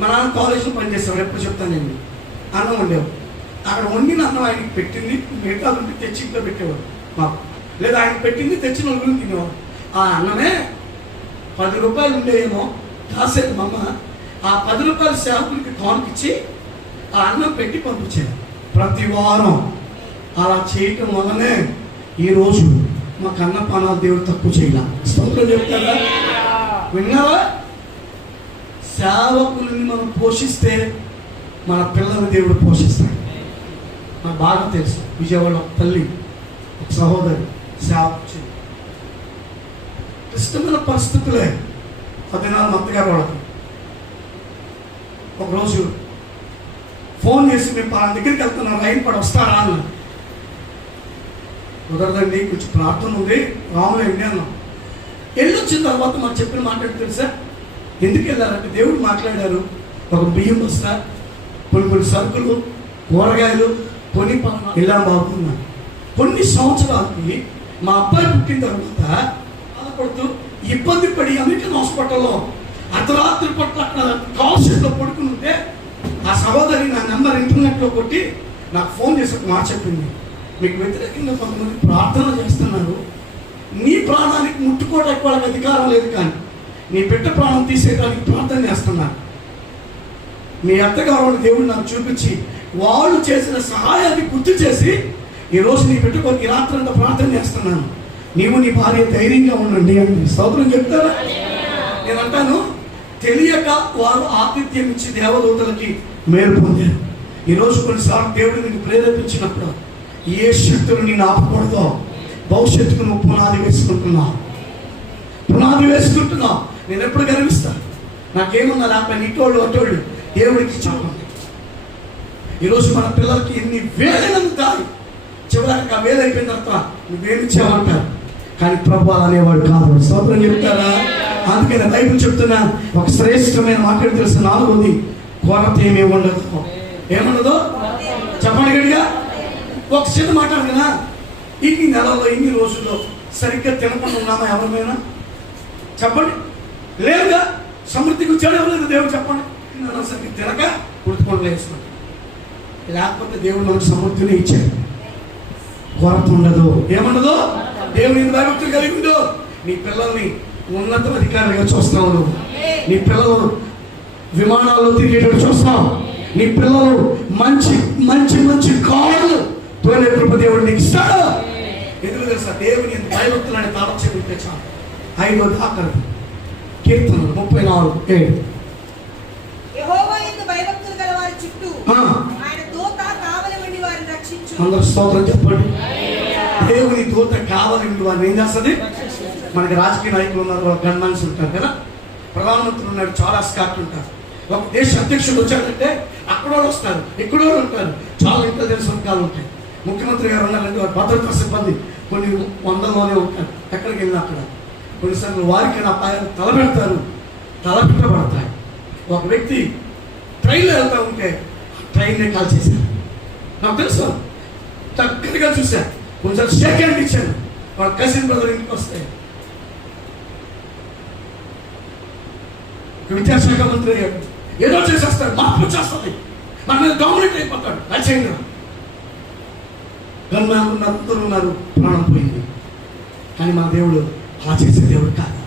మా నాన్న కాలేజీలో పనిచేసేవాడు. ఎప్పుడు చెప్తాను నేను, అన్నం వండేవాడు. అక్కడ వండిన అన్నం ఆయనకి పెట్టింది, మిగతా ఉండి తెచ్చి ఇంట్లో పెట్టేవాడు మాకు. లేదా ఆయన పెట్టింది తెచ్చి నలుగురు తినేవాడు. ఆ అన్నమే 10 రూపాయలు ఉండేయేమో కాసేది మా అమ్మ. ఆ 10 రూపాయల సేవకులకి కానుకిచ్చి ఆ అన్నం పెట్టి పంపించేది ప్రతి వారం. అలా చేయటం వల్లనే ఈరోజు మా కన్నపానాలు దేవుడు తక్కువ చేయాల. స్తోత్రం చెప్తారా, విన్నావా? సేవకుల్ని మనం పోషిస్తే మన పిల్లల్ని దేవుడు పోషిస్తాడు. నాకు బాగా తెలుసు, విజయవాడ ఒక తల్లి, ఒక సహోదరి సేవ వచ్చింది. క్లిష్టమైన పరిస్థితులే 14 అత్తగారు వాళ్ళకి. ఒకరోజు ఫోన్ చేసి మేము పలానా దగ్గరికి వెళ్తున్నాం, రైలు పడి వస్తారా అన్న. కుదరదండి, కొంచెం ప్రార్థన ఉంది, రాములేండి అన్నాం. వెళ్ళొచ్చిన తర్వాత మాకు చెప్పిన మాట తెలుసా? ఎందుకు వెళ్ళారంటే దేవుడు మాట్లాడారు. ఒక బియ్యం బస్తా, కొన్ని సరుకులు, కూరగాయలు కొని వెళ్ళాం బాగున్నా. కొన్ని సంవత్సరాలకి మా అబ్బాయి పుట్టిన తర్వాత బాధపడుతూ ఇబ్బంది పడి అమెరికన్ హాస్పిటల్లో అర్ధరాత్రి పట్ల అక్కడ కాల్షీట్లో పడుకుని ఉంటే ఆ సహోదరి నా నెంబర్ ఇంటర్నెట్లో కొట్టి నాకు ఫోన్ చేసి ఒక మాట చెప్పింది, మీకు వ్యతిరేకంగా కొంతమంది ప్రార్థన చేస్తున్నారు, నీ ప్రాణానికి ముట్టుకోవడానికి వాళ్ళకి అధికారం లేదు, కానీ నీ బిడ్డ ప్రాణం తీసేయడానికి ప్రార్థన చేస్తున్నారు. మీ అత్తగారు దేవుడు నాకు చూపించి వాళ్ళు చేసిన సహాయాన్ని గుర్తు చేసి ఈరోజు నీ బిడ్డ కొరకు రాత్రి అంతా ప్రార్థన చేస్తున్నాను, నీవు నీ భార్య ధైర్యంగా ఉండండి అని. స్తోత్రం చెప్తారా? నేను అంటాను, తెలియక వారు ఆతిథ్యం ఇచ్చి దేవదూతలకి మేలు పొందారు. ఈరోజు కొన్నిసార్లు దేవుడు నిన్ను ప్రేరేపించినప్పుడు ఏ శక్తులు నేను ఆపకూడదో భవిష్యత్తుకు నువ్వు పునాది వేసుకుంటున్నావు. నేను ఎప్పుడు గర్విస్తాను, నాకేమన్నా లేకపోయినా ఇటోళ్ళు అటోళ్ళు దేవుడికి ఇచ్చాను. ఈరోజు మన పిల్లలకి ఎన్ని వేలైనంతాయి, చివరికి ఆ వేలు అయిపోయిన తర్వాత నువ్వేమిచ్చావంటారు, కానీ ప్రభు అనేవాడు కాదు. స్తోత్రం చెప్తారా? అందుకని బైబిల్ చెప్తున్నా ఒక శ్రేష్టమైన మాట తెలుసు, 4వది, కొరత ఏమీ ఉండదు. ఏముండదు చెప్పండి గడిగా. ఒక చిన్న మాట్లాడుతున్నా, ఇన్ని నెలల్లో ఇన్ని రోజుల్లో సరిగ్గా తినకుండా ఉన్నామా ఎవరిమైనా? చెప్పండి. లేదుగా. సమృద్ధికి వచ్చాడు ఎవరు? దేవుడు చెప్పండి. సరిగ్గా తినక ఉడుతుకోండి వేసుకుంటాం. లేకపోతే దేవుడు మనకు సమృద్ధిని ఇచ్చాడు, కొరత ఉండదు. ఏముండదు? దేవుని భయభక్తులు కలిగి ఉండు. నీ పిల్లల్ని ఉన్నత అధికారులుగా చూస్తావు నువ్వు. నీ పిల్లలు విమానాల్లో తిరిగేటట్టు చూస్తావు. నీ పిల్లలు మంచి మంచి మంచి కార్లు తోలే కృప దేవుడు నీకు ఇస్తాడు. ఎందుకు తెలుసా? దేవుని భయభక్తులు అనే తాళం ఉంటే చాలు. 5వ ఆఖరి కీర్తన 34:7. యెహోవా యందు భయభక్తులు గల వారి చుట్టూ ఆయన దూత కావలి ఉండి వారిని రక్షించు. అందరూ స్తోత్రం చెప్పండి. దేవుని దూత కావలి ఉండి వారిని ఏం చేస్తుంది? మనకి రాజకీయ నాయకులు ఉన్నారు, గన్మెన్స్ ఉంటారు కదా, ప్రధానమంత్రి ఉన్నాడు, చాలా స్కాట్లు ఉంటారు. ఒక దేశ అధ్యక్షుడు వచ్చాడంటే అక్కడ వస్తారు, ఇక్కడ ఉంటారు, చాలా ఇంటెలిజెన్స్ వర్గాలు ఉంటాయి. ముఖ్యమంత్రి గారు ఉన్నారంటే వారి భద్రతా సిబ్బంది కొన్ని 100లోనే ఉంటారు. ఎక్కడికి వెళ్ళినా అక్కడ కొన్నిసార్లు వారికి నా తలపెడతారు, తలపెట్టబడతాయి. ఒక వ్యక్తి ట్రైన్లో వెళ్తూ ఉంటే ట్రైన్నే కాల్ చేశారు. నాకు తెలుసు, దగ్గరగా చూశాను, కొంచెం షేక్ హ్యాండ్ ఇచ్చాను. వాళ్ళ కజిన్ బ్రదర్ ఇంటికి వస్తే విద్యాశాఖ మంత్రి అయ్యాడు, ఏదో చేసేస్తాడు, మార్పు చేస్తుంది, మన మీద డామినేట్ అయిపోతాడు. రాజేంద్ర గన్మ్యాన్ ఉన్నారు, అందరూ ఉన్నారు, ప్రాణం పోయింది. కానీ మా దేవుడు అలా చేసే దేవుడు కాదు.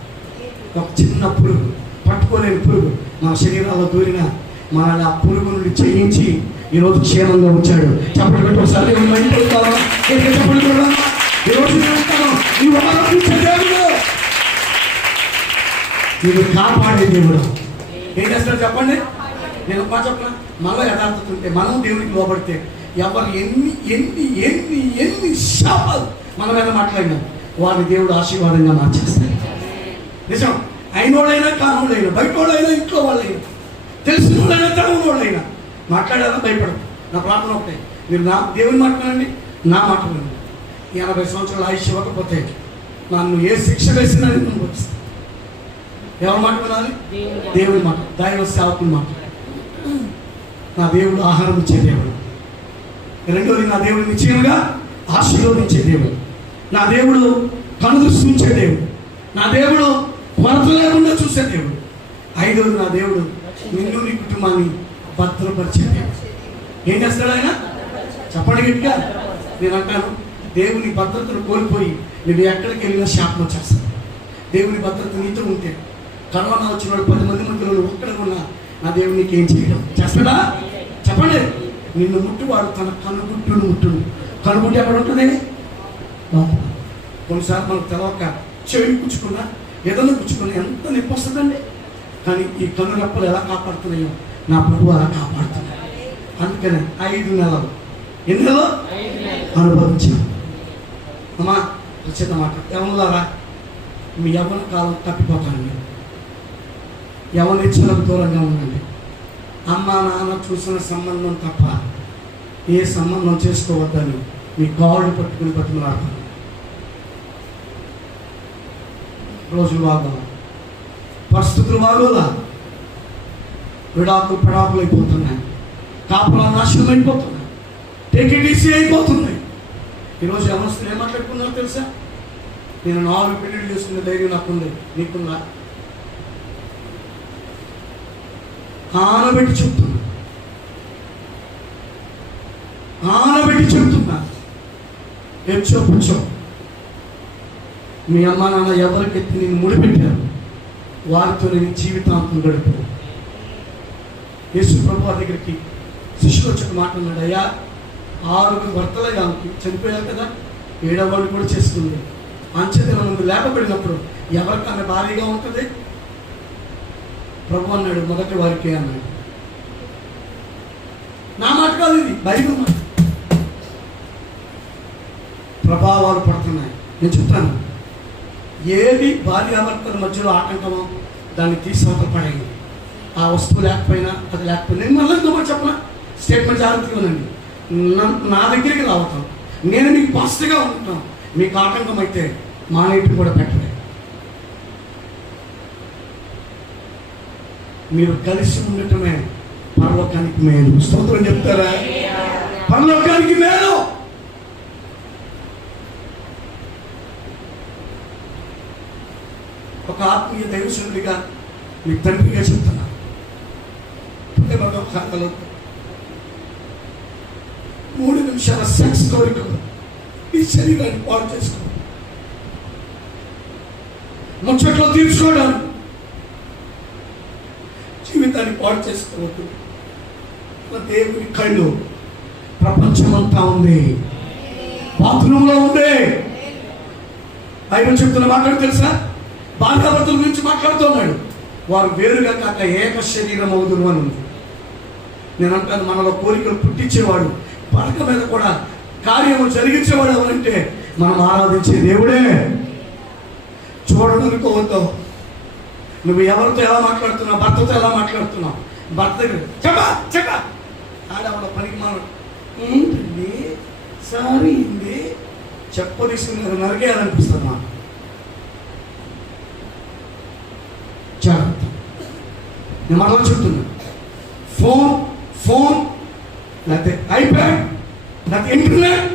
ఒక చిన్న పురుగు, పట్టుకోలేని పురుగు మన శరీరాల్లో దూరిన మనల్ని ఆ పురుగు నుండి చేయించి ఈరోజు క్షేమంగా ఉంచాడు. చప్పటి పెట్టి ఒకసారి చప్పటి కూడా ఈరోజు నీవు ఆరోపించే దేవుడు, నీవు కాపాడే దేవుడు. ఏం చేస్తాడు చెప్పండి? నేను ఒక చెప్పిన మనలో యథార్థత ఉంటే, మనం దేవునికి లోబడితే ఎవరు ఎన్ని శాపాలు మన మీద మాట్లాడినా వారిని దేవుడు ఆశీర్వాదంగా మార్చేస్తాడు. నిజం. అయినోడైనా కానోడైనా, బయటోడైనా ఇంట్లో వాళ్ళైనా, తెలిసిన వాళ్ళైనా తెలవని వాళ్ళైనా మాట్లాడాలా భయపడదు. నా ప్రార్థన ఒకటే, మీరు నా దేవుని మాట్లాడండి, నా మాట వినండి. 80 సంవత్సరాల ఆయుష్ ఇవ్వకపోతే నన్ను ఏ శిక్ష వేసినా నేను వస్తాను. ఎవరి మాట వినాలి? దేవుని మాట, దైవ సేవకుని మాట. నా దేవుడు ఆహారం ఇచ్చే దేవుడు. రెండోది, నా దేవుడు నిశ్చయంగా ఆశీర్వదించే దేవుడు. నా దేవుడు కనుదృష్టి ఉంచే దేవుడు. నా దేవుడు కొరత లేకుండా చూసే దేవుడు. ఐదోది, నా దేవుడు నిన్ను నీ కుటుంబాన్ని భద్రపరిచే దేవుడు. ఏం చేస్తాడు ఆయన? చెప్పండి గట్టిగా. నేను అంటాను, దేవుని భద్రతను కోల్పోయి నువ్వు ఎక్కడికి వెళ్ళినా శాపం వచ్చేస్తాను. దేవుని భద్రత నీతో ఉంటే కరోనా వచ్చిన వాడు 10 మంది మధ్యలో నువ్వు ఒక్కడ ఉన్నా నా దేవుడు నీకేం చేయడం చేస్తాడా? చెప్పండి. నిన్ను ముట్టువాడు తన కనుగుట్టును ముట్టుడు. కనుగుడ్డు ఎక్కడ ఉంటుంది? కొన్నిసార్లు మనకు తెలవక చెవి పుచ్చుకున్నా, ఏదైనా పుచ్చుకున్నా ఎంత నొప్పి వస్తుందండి. కానీ ఈ కనురెప్పలు ఎలా కాపాడుతున్నాయో నా ప్రభు అలా కాపాడుతున్నాడు. అందుకనే 5 నెలలు ఎన్ని నెలలు అనుభవించాను. అమ్మా ప్రత్యేక మాట, ఎవరులారా మీ యవ్వన కాలం తప్పిపోతానండి. యవ్వనిచ్చలకు దూరంగా ఉండండి. అమ్మ నాన్న చూసిన సంబంధం తప్ప ఏ సంబంధం చేసుకోవద్దని మీ కాళ్ళు పట్టుకుని బతిమలాడతాను. రోజులు బాగోలా, పరిస్థితులు బాగోలా, విడాకులు పెడాకులు అయిపోతున్నాయి, కాపులా నాశనం అయిపోతున్నాయి, టేకేటీసీ అయిపోతున్నాయి. ఈరోజు యవనస్తులు ఏం మాట్లాడుకున్నారో తెలుసా? నేను 4 పెళ్ళిళ్ళు చేసుకునే ధైర్యం నాకుంది, నీకున్నా? ఆనబెట్టి చెప్తున్నా, ఎచ్చో పుచ్చో. మీ అమ్మ నాన్న ఎవరికెత్తి నేను ముడిపెట్టారు వారితో నేను జీవితాంతం గడుపు. యేసు ప్రభు దగ్గరికి శిష్యులు వచ్చి మాట్లాడినాడు, అయ్యా 6 భర్తలుగా చనిపోయారు కదా, 7వ వాడిని కూడా చేసుకుంది. అంచెదిన ముందు లేపబడినప్పుడు ఎవరికన్నా భారీగా ఉంటుంది? ప్రభు అన్నాడు, మొదటి వారికి అన్నాడు. నా మాట కాదు, ఇది బైబిల్ మాట. ప్రభావాలు పడుతున్నాయి. నేను చెప్తాను, ఏది భార్యాభర్తల మధ్యలో ఆటంకమో దాన్ని తీసుకోక పడేయండి. ఆ వస్తువు లేకపోయినా అది లేకపోయినా, నేను మళ్ళీ ఇంకోటి చెప్పనా, స్టేట్మెంట్ జాగ్రత్తగా ఉందండి. నా దగ్గరికి రావటం, నేను మీకు పాజిటివ్గా ఉంటాం, మీకు ఆటంకం అయితే మా నీటిని కూడా పెట్టండి. మీరు కలిసి ఉండటమే పరలోకానికి మేలు. స్తోత్రం చెప్తారా? పరలోకానికి మేలు. ఒక ఆత్మీయ దైవశుడిగా మీ తండ్రిగా చెప్తున్నా, 3 నిమిషాల సెక్స్ కోరికలు ఈ శరీరాన్ని పాడు చేసుకో, ముచ్చట్లో తీర్చుకోవడం, జీవితాన్ని పాడు చేసుకోవద్దు. దేవుని కళ్ళు ప్రపంచమంతా ఉంది, బాత్రూంలో ఉంది. బైబిల్ చెప్తున్న మాట్లాడు తెలుసా? భార్యాభర్తల గురించి మాట్లాడుతున్నాడు. వారు వేరుగా కాక ఏక శరీరం అవుదురు అని ఉంది. నేను అంటాను, మనలో కోరికలు పుట్టించేవాడు, పడక మీద కూడా కార్యము జరిగించేవాడు ఎవరంటే మనం ఆరాధించే దేవుడే. చూడనుకోవద్దు. నువ్వు ఎవరితో ఎలా మాట్లాడుతున్నావు, భర్తతో ఎలా మాట్లాడుతున్నావు, భర్త చెప్ప ఆడవాళ్ళ పనికి మనం ఏంటండి సారీ ఇంది చెప్పదీసుకుని నరికేయాలనిపిస్తుంది నాకు. జాగ్రత్త. నేను మరలా చెప్తున్నా, ఫోన్ లేకపోతే ఐప్యాడ్ లేకపోతే ఇంటర్నెట్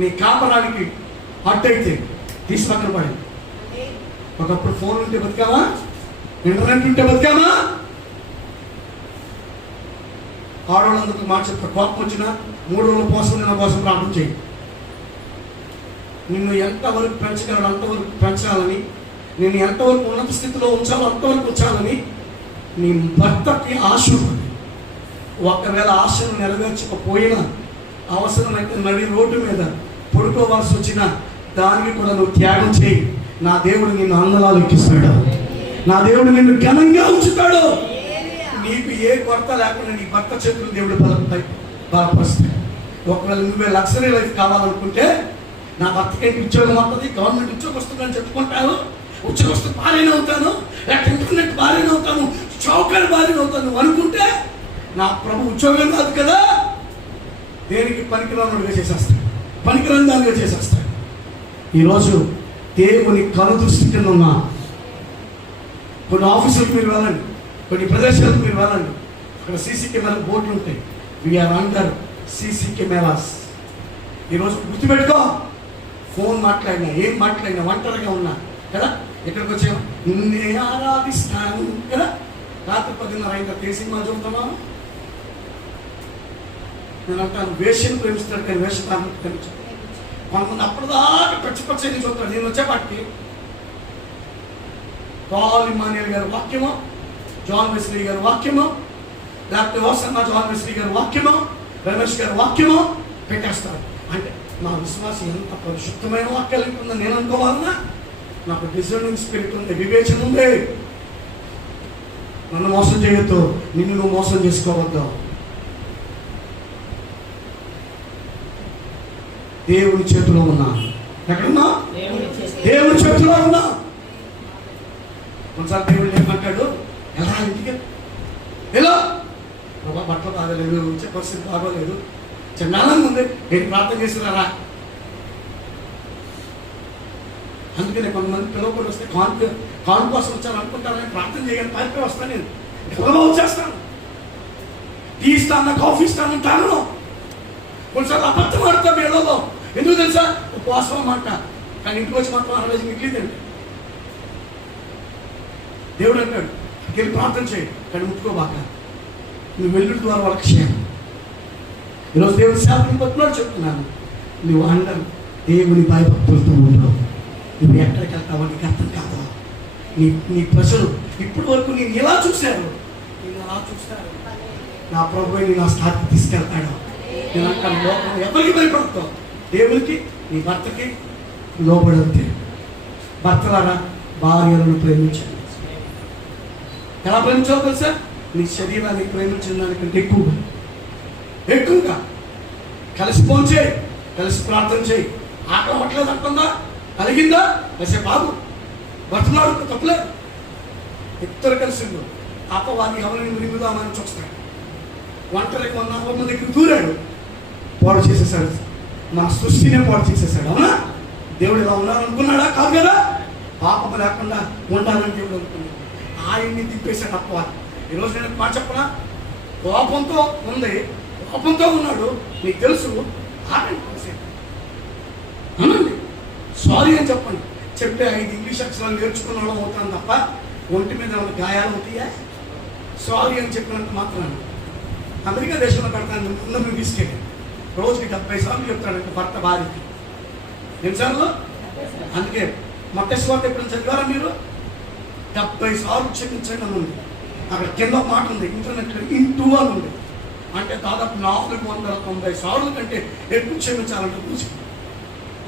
నీ కాపరానికి అడ్డైతే తీసి పక్కన పడి. ఒకప్పుడు ఫోన్ ఉంటే బతికామా, ఇంటర్నెట్ ఉంటే బతికామా? ఆడవాళ్ళందుకు మాట చెప్తా, కోపం వచ్చినా 3 రోజుల కోసం నా కోసం ప్రార్థన చేయి. నిన్ను ఎంతవరకు పెంచగలడు అంతవరకు పెంచాలని, నేను ఎంతవరకు ఉన్నత స్థితిలో ఉంచాలో అంతవరకు ఉంచాలని నీ భర్తకి ఆశ ఉంటుంది. ఒకవేళ ఆశను నెరవేర్చకపోయినా అవసరమైతే నడి రోడ్డు మీద పడుకోవాల్సి వచ్చినా దానికి కూడా నువ్వు త్యాగం చేయి. నా దేవుడు నిన్ను అందలాలు ఎక్కిస్తాడు, నా దేవుడు నిన్ను ఘనంగా ఉంచుతాడు. నీకు ఏ కొరత లేకుండా నీ భర్త చేతులు దేవుడు బలపరుస్తాడు. ఒకవేళ నువ్వే లగ్జరీ లైఫ్ కావాలనుకుంటే నా భర్తకి ఉద్యోగం వస్తుంది, గవర్నమెంట్ ఉద్యోగం వస్తుందని చెప్పుకుంటాను, ఉద్యోగం వస్తే భార్యనే అవుతాను, లేకపోతే ఇంటర్నెట్ భార్యనే అవుతాను, చౌకర్ భార్యనే అవుతాను నువ్వు అనుకుంటే నా ప్రభు ఉద్యోగం కాదు కదా, దేనికి పనికిరానుడిగా చేసేస్తాడు, పనికిరాని దానిగా చేసేస్తాడు. ఈరోజు దేవుని కనుదృష్టి కింద ఉన్న కొన్ని ఆఫీసులకు మీరు వెళ్ళండి, కొన్ని ప్రదేశాలకు మీరు వెళ్ళండి, అక్కడ సీసీ కెమెరా బోర్డులు ఉంటాయి. We're under CC cameras. ఈరోజు గుర్తుపెట్టుకో, ఫోన్ మాట్లాడినా ఏం మాట్లాడినా ఒంటరిగా ఉన్నా కదా, ఎక్కడికి వచ్చాము నిన్నే ఆరాధిస్తాను కదా, రాత్రి 10:30 ఇంకా ఏ సినిమా చూపుతామా? నేను అంటాను వేషను ప్రేమిస్తాడు కానీ వేషధారణ ప్రేమించాడు. కొంతమంది అప్పటిదాకా పచ్చి చూస్తాడు. నేను వచ్చేపాటికి పాల్ ఇమానియల్ గారి వాక్యము, జాన్ వెస్లీ గారి వాక్యము, లేకపోతే వసన్న జాన్ వెస్లీ గారి వాక్యము, రమేష్ గారి వాక్యము పెట్టేస్తారు. అంటే నా విశ్వాసం ఎంత పరిశుద్ధమైన వాక్యాలు ఉంటుందో నేను అనుకోవాలన్నా నాకు డిజర్నింగ్ స్పిరిట్ ఉంది, వివేచన ఉంది. నన్ను మోసం చేయొద్దు, నిన్ను నువ్వు మోసం చేసుకోవద్దు. దేవుని చేతిలో ఉన్నా. ఎక్కడున్నా? దేవుని చేతిలో ఉన్నా. ఒకసారి దేవుడు ఏమంటాడు, ఎలా ఇంటికి ఎలా బాబా బట్టలు బాగలేదు, వచ్చే పరిస్థితి బాగోలేదు, చిన్నాళ్ళని ఉంది, నేను ప్రార్థన చేస్తున్నారా? అందుకనే కొంతమంది పిల్లలు వస్తే కాను కోసం వచ్చాను అనుకుంటారని ప్రార్థన చేయగలని పారిపోయి వస్తాను. నేను ఎవరో వచ్చేస్తాను, టీ ఇస్తాను, కాఫీ ఇస్తాను అంటాను. కొన్నిసార్లు అబద్ధం ఆడతాం ఏళ్ళలో. ఎందుకు తెలుసా? ఉపవాసం అన్నమాట. కానీ ఇంటికి వచ్చి మాత్రం 60 ఇడ్లీ తింటే దేవుడు అంటాడు వెళ్ళి ప్రార్థన చేయి, కానీ ముట్టుకోబాక, నువ్వు వెల్లుడి ద్వారా వాళ్ళకి క్షేమం. ఈరోజు దేవుడి శాపం పట్టున్నాడు చెప్తున్నాను, నువ్వు అండరు దేవుని భయభక్తులతో ఉండవు. నువ్వు ఎక్కడికి వెళ్తావో నీకు అర్థం కాదు. నీ ప్రజలు ఇప్పటి వరకు నేను ఎలా చూశారు, నేను ఎలా చూస్తారు. నా ప్రభువే నేను ఆ స్థాయికి తీసుకెళ్తాడు. నేను అంటాను లోకం ఎవరికి భయపడతావు? దేవునికి, నీ భర్తకి లోబడితే. భర్తలారా భార్యలను ప్రేమించండి. ఎలా ప్రేమించాలో తెలుసా? నీ శరీరాన్ని ప్రేమించిన దానికంటే ఎక్కువగా కలిసి ఫోన్ చేయి, కలిసి ప్రార్థన చేయి. ఆకలి అవ్వట్లేదు అంటుందా, కలిగిందా, కలిసే బాబు భర్తలాడు తప్పలేదు. ఇద్దరు కలిసి అప్పవాడిని ఎవరిని విరుగుదామని చూస్తాడు. ఒంటరికి 140 మంది దగ్గర దూరాడు, పాడు చేసేసాడు. నా సృష్టినే పాడు చేసేసాడు. అవునా? దేవుడు ఇలా ఉన్నారనుకున్నాడా? కాదు కదా. పాపం లేకుండా ఉండాలని దేవుడు అనుకున్నాడు. ఆయన్ని దింపేశాడు అప్పవాడు. ఈరోజు నేను మాట చెప్పనా, కోపంతో ఉంది, కోపంతో ఉన్నాడు, నీకు తెలుసు, అనండి, సారీ అని చెప్పండి. చెప్తే 5 ఇంగ్లీష్ అక్షరాలు నేర్చుకున్నాడు అవుతాను తప్ప ఒంటి మీద గాయాలు అవుతాయా? సారీ అని చెప్పినంత మాత్రాన్ని. అమెరికా దేశంలో పెడతాను, అందరినీ తీసుకెళ్ళి రోజుకి 70 సార్లు చెప్తాడంటే భర్త భార్యకి. ఎన్నిసార్లు? అందుకే మత్తయి ఎప్పుడు చదివారా మీరు? 70 సార్లు క్షమించండి అని ఉంది. అక్కడ కింద మాట ఉంది, ఇంటర్నెట్లో ఇంటూ అని ఉంది. అంటే దాదాపు 490 సార్లు కంటే ఎక్కువ క్షమించాలంటే కూర్చో.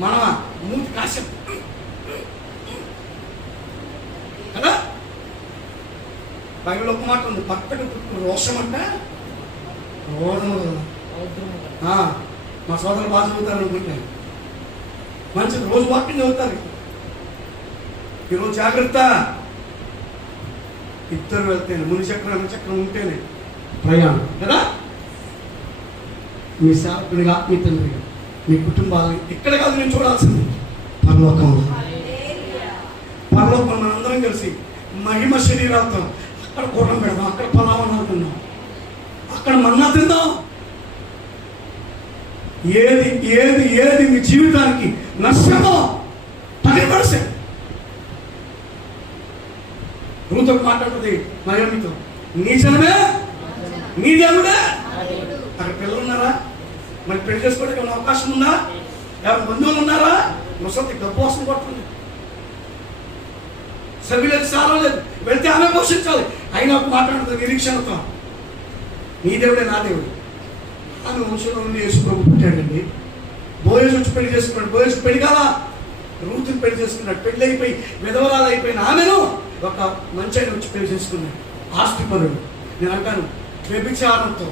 మన మూతి కాశ్యం కదా. బైబిల్ ఒక మాట ఉంది, భర్తకు రోషం అంటే రోధము కదా. మా సోదరులు బాగా చదువుతారు అనుకుంటాను, మంచిది, రోజు వాక్యం చదువుతారు. ఈరోజు జాగ్రత్త. ఇద్దరు వెళ్తేనే, ముని చక్రం చక్రం ఉంటేనే ప్రయాణం కదా. మీ సేవకుడిగా, ఆత్మీయ తండ్రిగా, మీ కుటుంబాలు ఇక్కడ కాదు నేను చూడాల్సింది, పరలోకంలో. పరలోకం మనందరం కలిసి మహిమ శరీరాలతో అక్కడ కూటం పెడదాం, అక్కడ పలావన తిందాం, అక్కడ మన్నా తిందాం. ఏది ఏది ఏది మీ జీవితానికి నష్టమో 10%. రూతో మాట్లాడుతుంది నయోమితో, నీ జనమే నీ దేవుడే. అక్కడ పిల్లలు ఉన్నారా? మరి పెళ్లి చేసుకోవడానికి ఏమైనా అవకాశం ఉందా? ఎవరు బంధువులు ఉన్నారా? ముసలి డబ్బు కోసం పడుతుంది, సభ్యులేదు, సారం లేదు, వెళ్తే ఆమె పోషించాలి. అయినా ఒక మాట్లాడుతుంది నిరీక్షణతో, నీ దేవుడే నా దేవుడు. ఆమె వంశంలో నుండి యేసు ప్రభు పుట్టాడండి. బోయజు వచ్చి పెళ్లి చేసుకున్నాడు, బోయజు పెళ్లి కాలా, రూతుని పెళ్లి చేసుకున్నాడు. పెళ్లి అయిపోయి విధవరాలు అయిపోయిన ఆమెను ఒక మంచి ఆయన వచ్చి పెళ్లి చేసుకున్నాడు, ఆస్తిపరుడు. నేను అంటాను వ్యభిచారంతో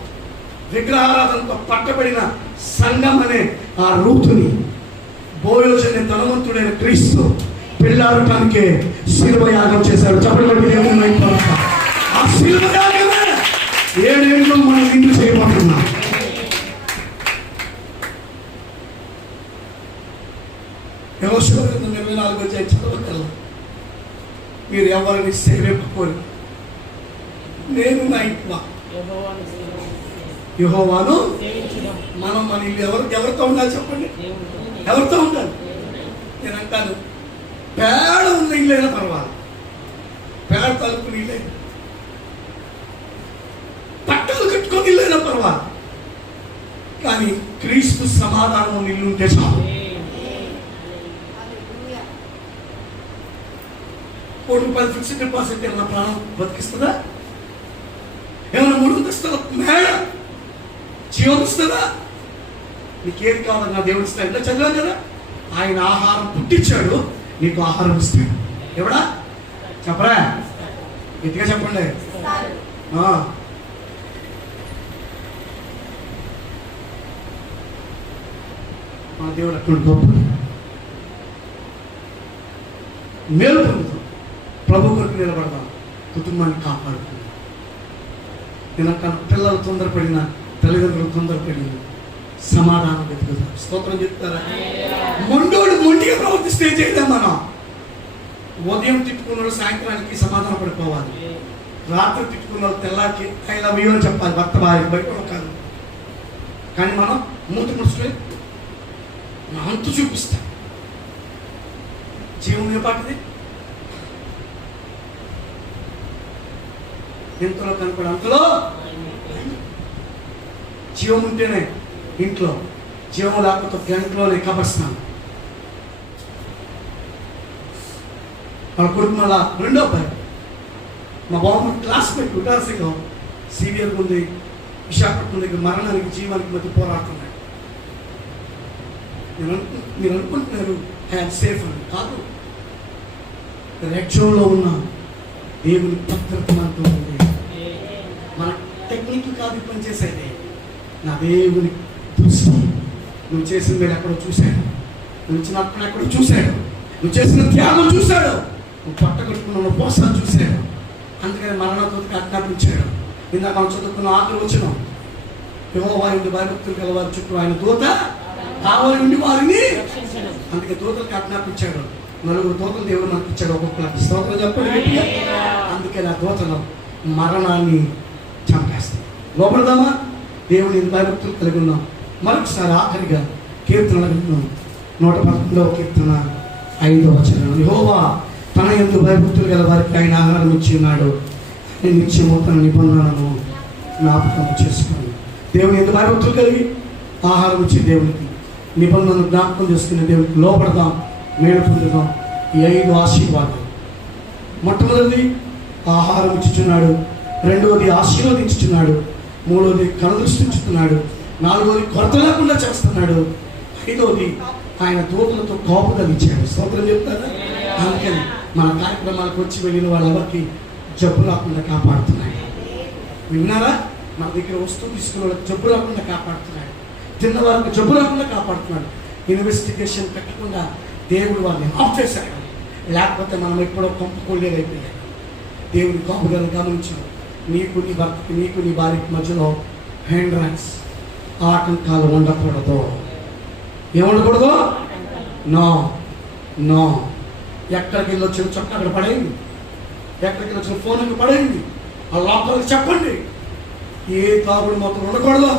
విగ్రహారాధనతో పట్టబడిన సంఘం అనే ఆ రూతుని బోయోజనే ధనవంతుడైన క్రీస్తు పెళ్ళాడటానికే శిలువ యాగం చేశాడు. చెప్పబడి ఆ శిలువ యాగమే 7 ఏళ్ళు మనం నిండు చేయబడుతున్నాం. యెహోషువ గ్రంథం 24వ అధ్యాయం చదవగలరు. మీరు ఎవరిని సేవింపకోరు, నేను నా ఇంట్లో యెహోవాను మనం మన ఇల్లు ఎవరితో ఉండాలి చెప్పండి? ఎవరితో ఉండాలి? నేను అంటాను, పేడ ఉన్న ఇల్లైనా పర్వాలేదు, పేడ తలుపుని ఇల్లే, పట్టాలు కట్టుకొని ఇల్లైనా పర్వాలేదు, కానీ క్రీస్తు సమాధానం ఇల్లు ఉంటే చాలు. 1 రూపాయలు ఫిక్స్డ్ డిపాజిట్ ఏమన్నా ప్రాణం బతికిస్తుందా? ఏమన్నా 3 అంతస్తుల మేడ జీవనిస్తుందా? నీకేది కావాలన్నా దేవుడు ఇస్తాడు. ఇలా చదివాను కదా, ఆయన ఆహారం పుట్టించాడు, నీకు ఆహారం ఇస్తాడు. ఎవడా చెప్పరా? గట్టిగా చెప్పండి. మా దేవుడు అటువంటి గొప్ప మేలు పొందుతాం, ప్రభు కొరకు నిలబడదాం, కుటుంబాన్ని కాపాడుకుందాం. నేను పిల్లలు తొందరపడిన, తల్లిదండ్రులు తొందరపడిన సమాధానం వెతుకుతాం. స్తోత్రం చెప్తారా? మొండిగా ప్రవర్తిస్తే చేద్దాం. మనం ఉదయం తిట్టుకున్నాడు సాయంత్రానికి సమాధానం పడిపోవాలి, రాత్రి తిట్టుకున్నాడు తెల్లారికి ఐ లవ్ యూ అని చెప్పాలి భర్త భార్య, బయట కాదు. కానీ మనం మూతి ముడుచుకొని నా అంతు చూపిస్తాం. జీవం ఏ పాటిది? ఎంతలో కనపడే అంతలో జీవం ఉంటేనే ఇంట్లో, జీవం లేకపోతే గంటలోనే కబర్స్తాను. వాళ్ళ కొడుకు మళ్ళా రెండో అబ్బాయి, మా బాబు క్లాస్మేట్ ఉటాసింగం సీనియర్ ఉంది, విశాఖపట్నం దగ్గర మరణానికి జీవానికి మధ్య పోరాడుతున్నాడు. మీరు అనుకుంటున్నారు ఐఎమ్ సేఫ్ అని. కాదు, రెడ్ జోన్లో ఉన్న దేవుని భద్రత మనతో ఉంది. మన టెక్నిక్ కాదు పనిచేసేది, నా దేవుని దృష్టి. నువ్వు చేసిన వేడు ఎక్కడో చూశాడు, నువ్వు ఇచ్చిన అక్కడ ఎక్కడో చూశాడు, నువ్వు చేసిన త్యాగం చూశాడు, నువ్వు పట్ట కట్టుకున్న పోసాలు చూశాడు. అందుకని మరణతోటికి ఆజ్ఞాపించాడు. ఇందాక మనం చదువుకున్న ఆకలి వచ్చిన యెహోవా యందు భయభక్తులు గలవారి చుట్టూ ఆయన దూత కావలి ఉండి వారిని, అందుకే దూతలకు ఆజ్ఞాపించాడు. 4 దూతలు దేవుడు మనకి ఇచ్చాడు, ఒక్కొక్కరికి. స్తోత్రం చెప్పండి. అందుకని ఆ దూతలు మరణాన్ని చంపేస్తాయి. లోపడదామా? దేవుని భయభక్తులు కలిగి ఉన్నాం. మరొకసారి ఆఖరిగా కీర్తనలు విన్నాం. 119వ కీర్తన 5వ వచనం. యెహోవా తన యందు భయభక్తులు గల వారికి ఆయన ఆహారం ఇచ్చి ఉన్నాడు, నిత్యము తన నిబంధనలను జ్ఞాపకం చేసుకోండి. దేవుని యందు భయభక్తులు కలిగి ఆహారం ఇచ్చే దేవునికి, నిబంధనలు జ్ఞాపకం చేసుకునే దేవునికి లోపడదాం, మేలు పొందుదాం. ఈ 5 ఆశీర్వాదాలు. మొట్టమొదటిది ఆహారం ఇచ్చుచున్నాడు, రెండవది ఆశీర్వదించుచున్నాడు, మూడవది కనుదృష్టించుతున్నాడు, నాలుగవది కొరత లేకుండా చేస్తున్నాడు, ఐదవది ఆయన దూతలతో కోపదలు ఇచ్చాడు. స్తోత్రం చెప్తారా? అందుకని మన కార్యక్రమాలకు వచ్చి వెళ్ళిన వాళ్ళకి జబ్బు రాకుండా కాపాడుతున్నాడు. విన్నారా? మన దగ్గర వస్తువు తీసుకున్న వాళ్ళకి జబ్బు రాకుండా కాపాడుతున్నాడు, తిన్న వారికి జబ్బు రాకుండా కాపాడుతున్నాడు. ఇన్వెస్టిగేషన్ పెట్టకుండా దేవుడు వారిని ఆఫ్ చేశాడు. లేకపోతే మనం ఎప్పుడో కొంపకొల్లేదైపోయాడు. దేవుని కాపుదలను గమనించాడు. నీకు నీ భర్తకి, నీకు నీ భార్యకి మధ్యలో హ్యాండ్రైన్స్, ఆటంకాలు ఉండకూడదు. ఏముండకూడదు? No no. ఎక్కడికి వెళ్ళి వచ్చిన చొక్క అక్కడ పడేయండి, ఎక్కడికి వెళ్ళి వచ్చిన ఫోన్ అక్కడ పడేయండి. ఆ లోపలికి చెప్పండి, ఏ తాగుడు మాత్రం ఉండకూడదు.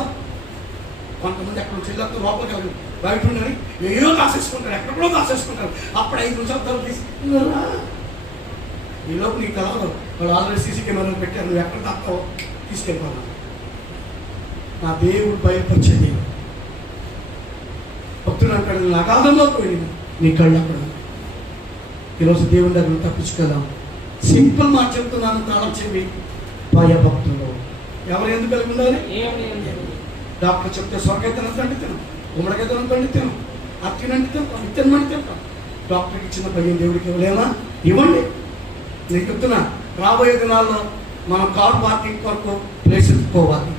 కొంతమంది ఎక్కడ నుంచి వెళ్ళి లోపలికి వెళ్ళి బయట ఉండని ఏదో దాసేసుకుంటారు, ఎక్కడో దాసేసుకుంటారు. అప్పుడు 5 నిమిషాలు తలుపు తీసుకున్నారా? ఈ లోపు నీకు తెలవదు, వాళ్ళు ఆల్రెడీ సీసీ కెమెరాలు పెట్టారు, నువ్వు ఎక్కడ దాస్తావో తీసుకెళ్ళిపోవాలి. నా దేవుడు బయలుపరిచేది. భక్తుడు అక్కడ అగాధంలో పోయింది, నీ కళ్ళు అక్కడ. ఈరోజు దేవుని దగ్గర తప్పించుకెళ్దాం. సింపుల్ మాట చెప్తున్నాను, తాళం చెవి భయభక్తులు. ఎవరు ఎందుకు కలిగి ఉండాలి? డాక్టర్ చెప్తే సొరకైతే తండ్రి తినం, గుమ్మడికైతే తండ్రి తినం, అత్తినంటే తింటాం, ఇత్తనమంటే తింటాం. డాక్టర్కి ఇచ్చిన భయం దేవుడికి ఇవ్వలేమా? ఇవ్వండి. నేను చెప్తున్నా, రాబోయే దినాల్లో మనం కార్ పార్కింగ్ కొరకు ప్లేస్ ఎత్తుకోవాలి.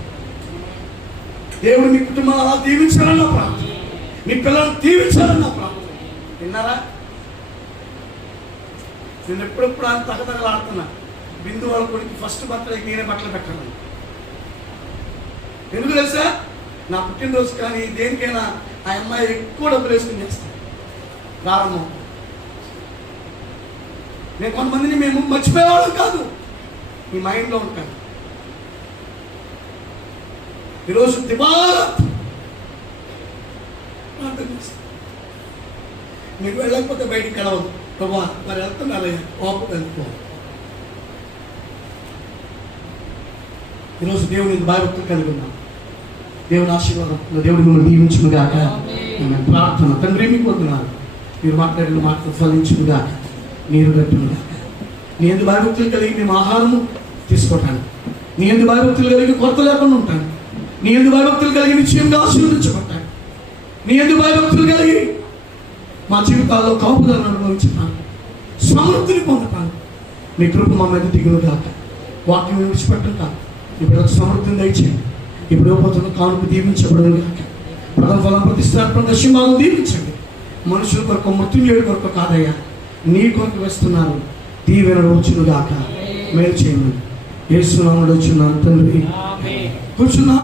దేవుడు మీ కుటుంబాన్ని అలా దీవించాలన్న ప్రార్థన, మీ పిల్లలను దీవించాలన్న ప్రార్థన. విన్నారా? నేను ఎప్పుడెప్పుడు ఆయన తగదగలాడుతున్నా. బిందు వాళ్ళ కొడుకు ఫస్ట్ బర్త్డేకి నేనే బట్టలు పెట్టాను. ఎందుకు తెలుసా? నా పుట్టినరోజు కానీ దేనికైనా ఆ అమ్మాయి ఎక్కువ డబ్బులు వేసుకుని చేస్తాను ప్రారంభం. నేను కొంతమందిని మేము మర్చిపోయేవాళ్ళం కాదు, మీ మైండ్లో ఉంటాను. ఈరోజు దివారత్ మీకు వెళ్ళకపోతే బయటికి వెళ్ళవద్దు. ప్రభా మరి వెళ్తున్నారయ్యా, ఓపు వెళ్ళిపో. ఈరోజు దేవుని భయభక్తులు కలిగి ఉన్నాం. దేవుని ఆశీర్వాదం, దేవుడు మిమ్మల్ని దీవించును గాక. ప్రార్థన. తండ్రి మీకు వద్దున్నారు, మీరు మాట్లాడిన మాటలు ఫలించును గాక, నీరు గట్టును గాక. నీ ఎందు భయభక్తులు కలిగి మేము ఆహారము తీసుకోవటాను, నీ ఎందు భయభక్తులు కలిగి కొరత లేకుండా ఉంటాను, నీ ఎందు భయభక్తులు కలిగి నిశ్చయంగా ఆశీర్వదించబడతాను, నీ ఎందు భయభక్తులు కలిగి మా జీవితాల్లో కాపుదలను అనుభవించుతాను, సమృద్ధిని పొందుతాను. మీ కృప మా మీద దిగును గాక. వాక్యం విడిచిపెట్టక ఈ పిల్లలకు సమృద్ధిని దయచేయండి. ఇప్పుడు ఇవ్వబోతున్న కానుక దీవించబడును గాక. ప్రథమ ఫలం ప్రతిష్టాత్మక దశమాలను దీవించండి. మనుషుల కొరకు మృత్యుంజయుడి కొరకు కాదయ్యా, నీ కొరకు వేస్తున్నారు. దీవెనలు వచ్చును గాక. మేలు చేయండి. యేసు నామములో వచ్చున్నాను తండ్రి. కూర్చున్నా.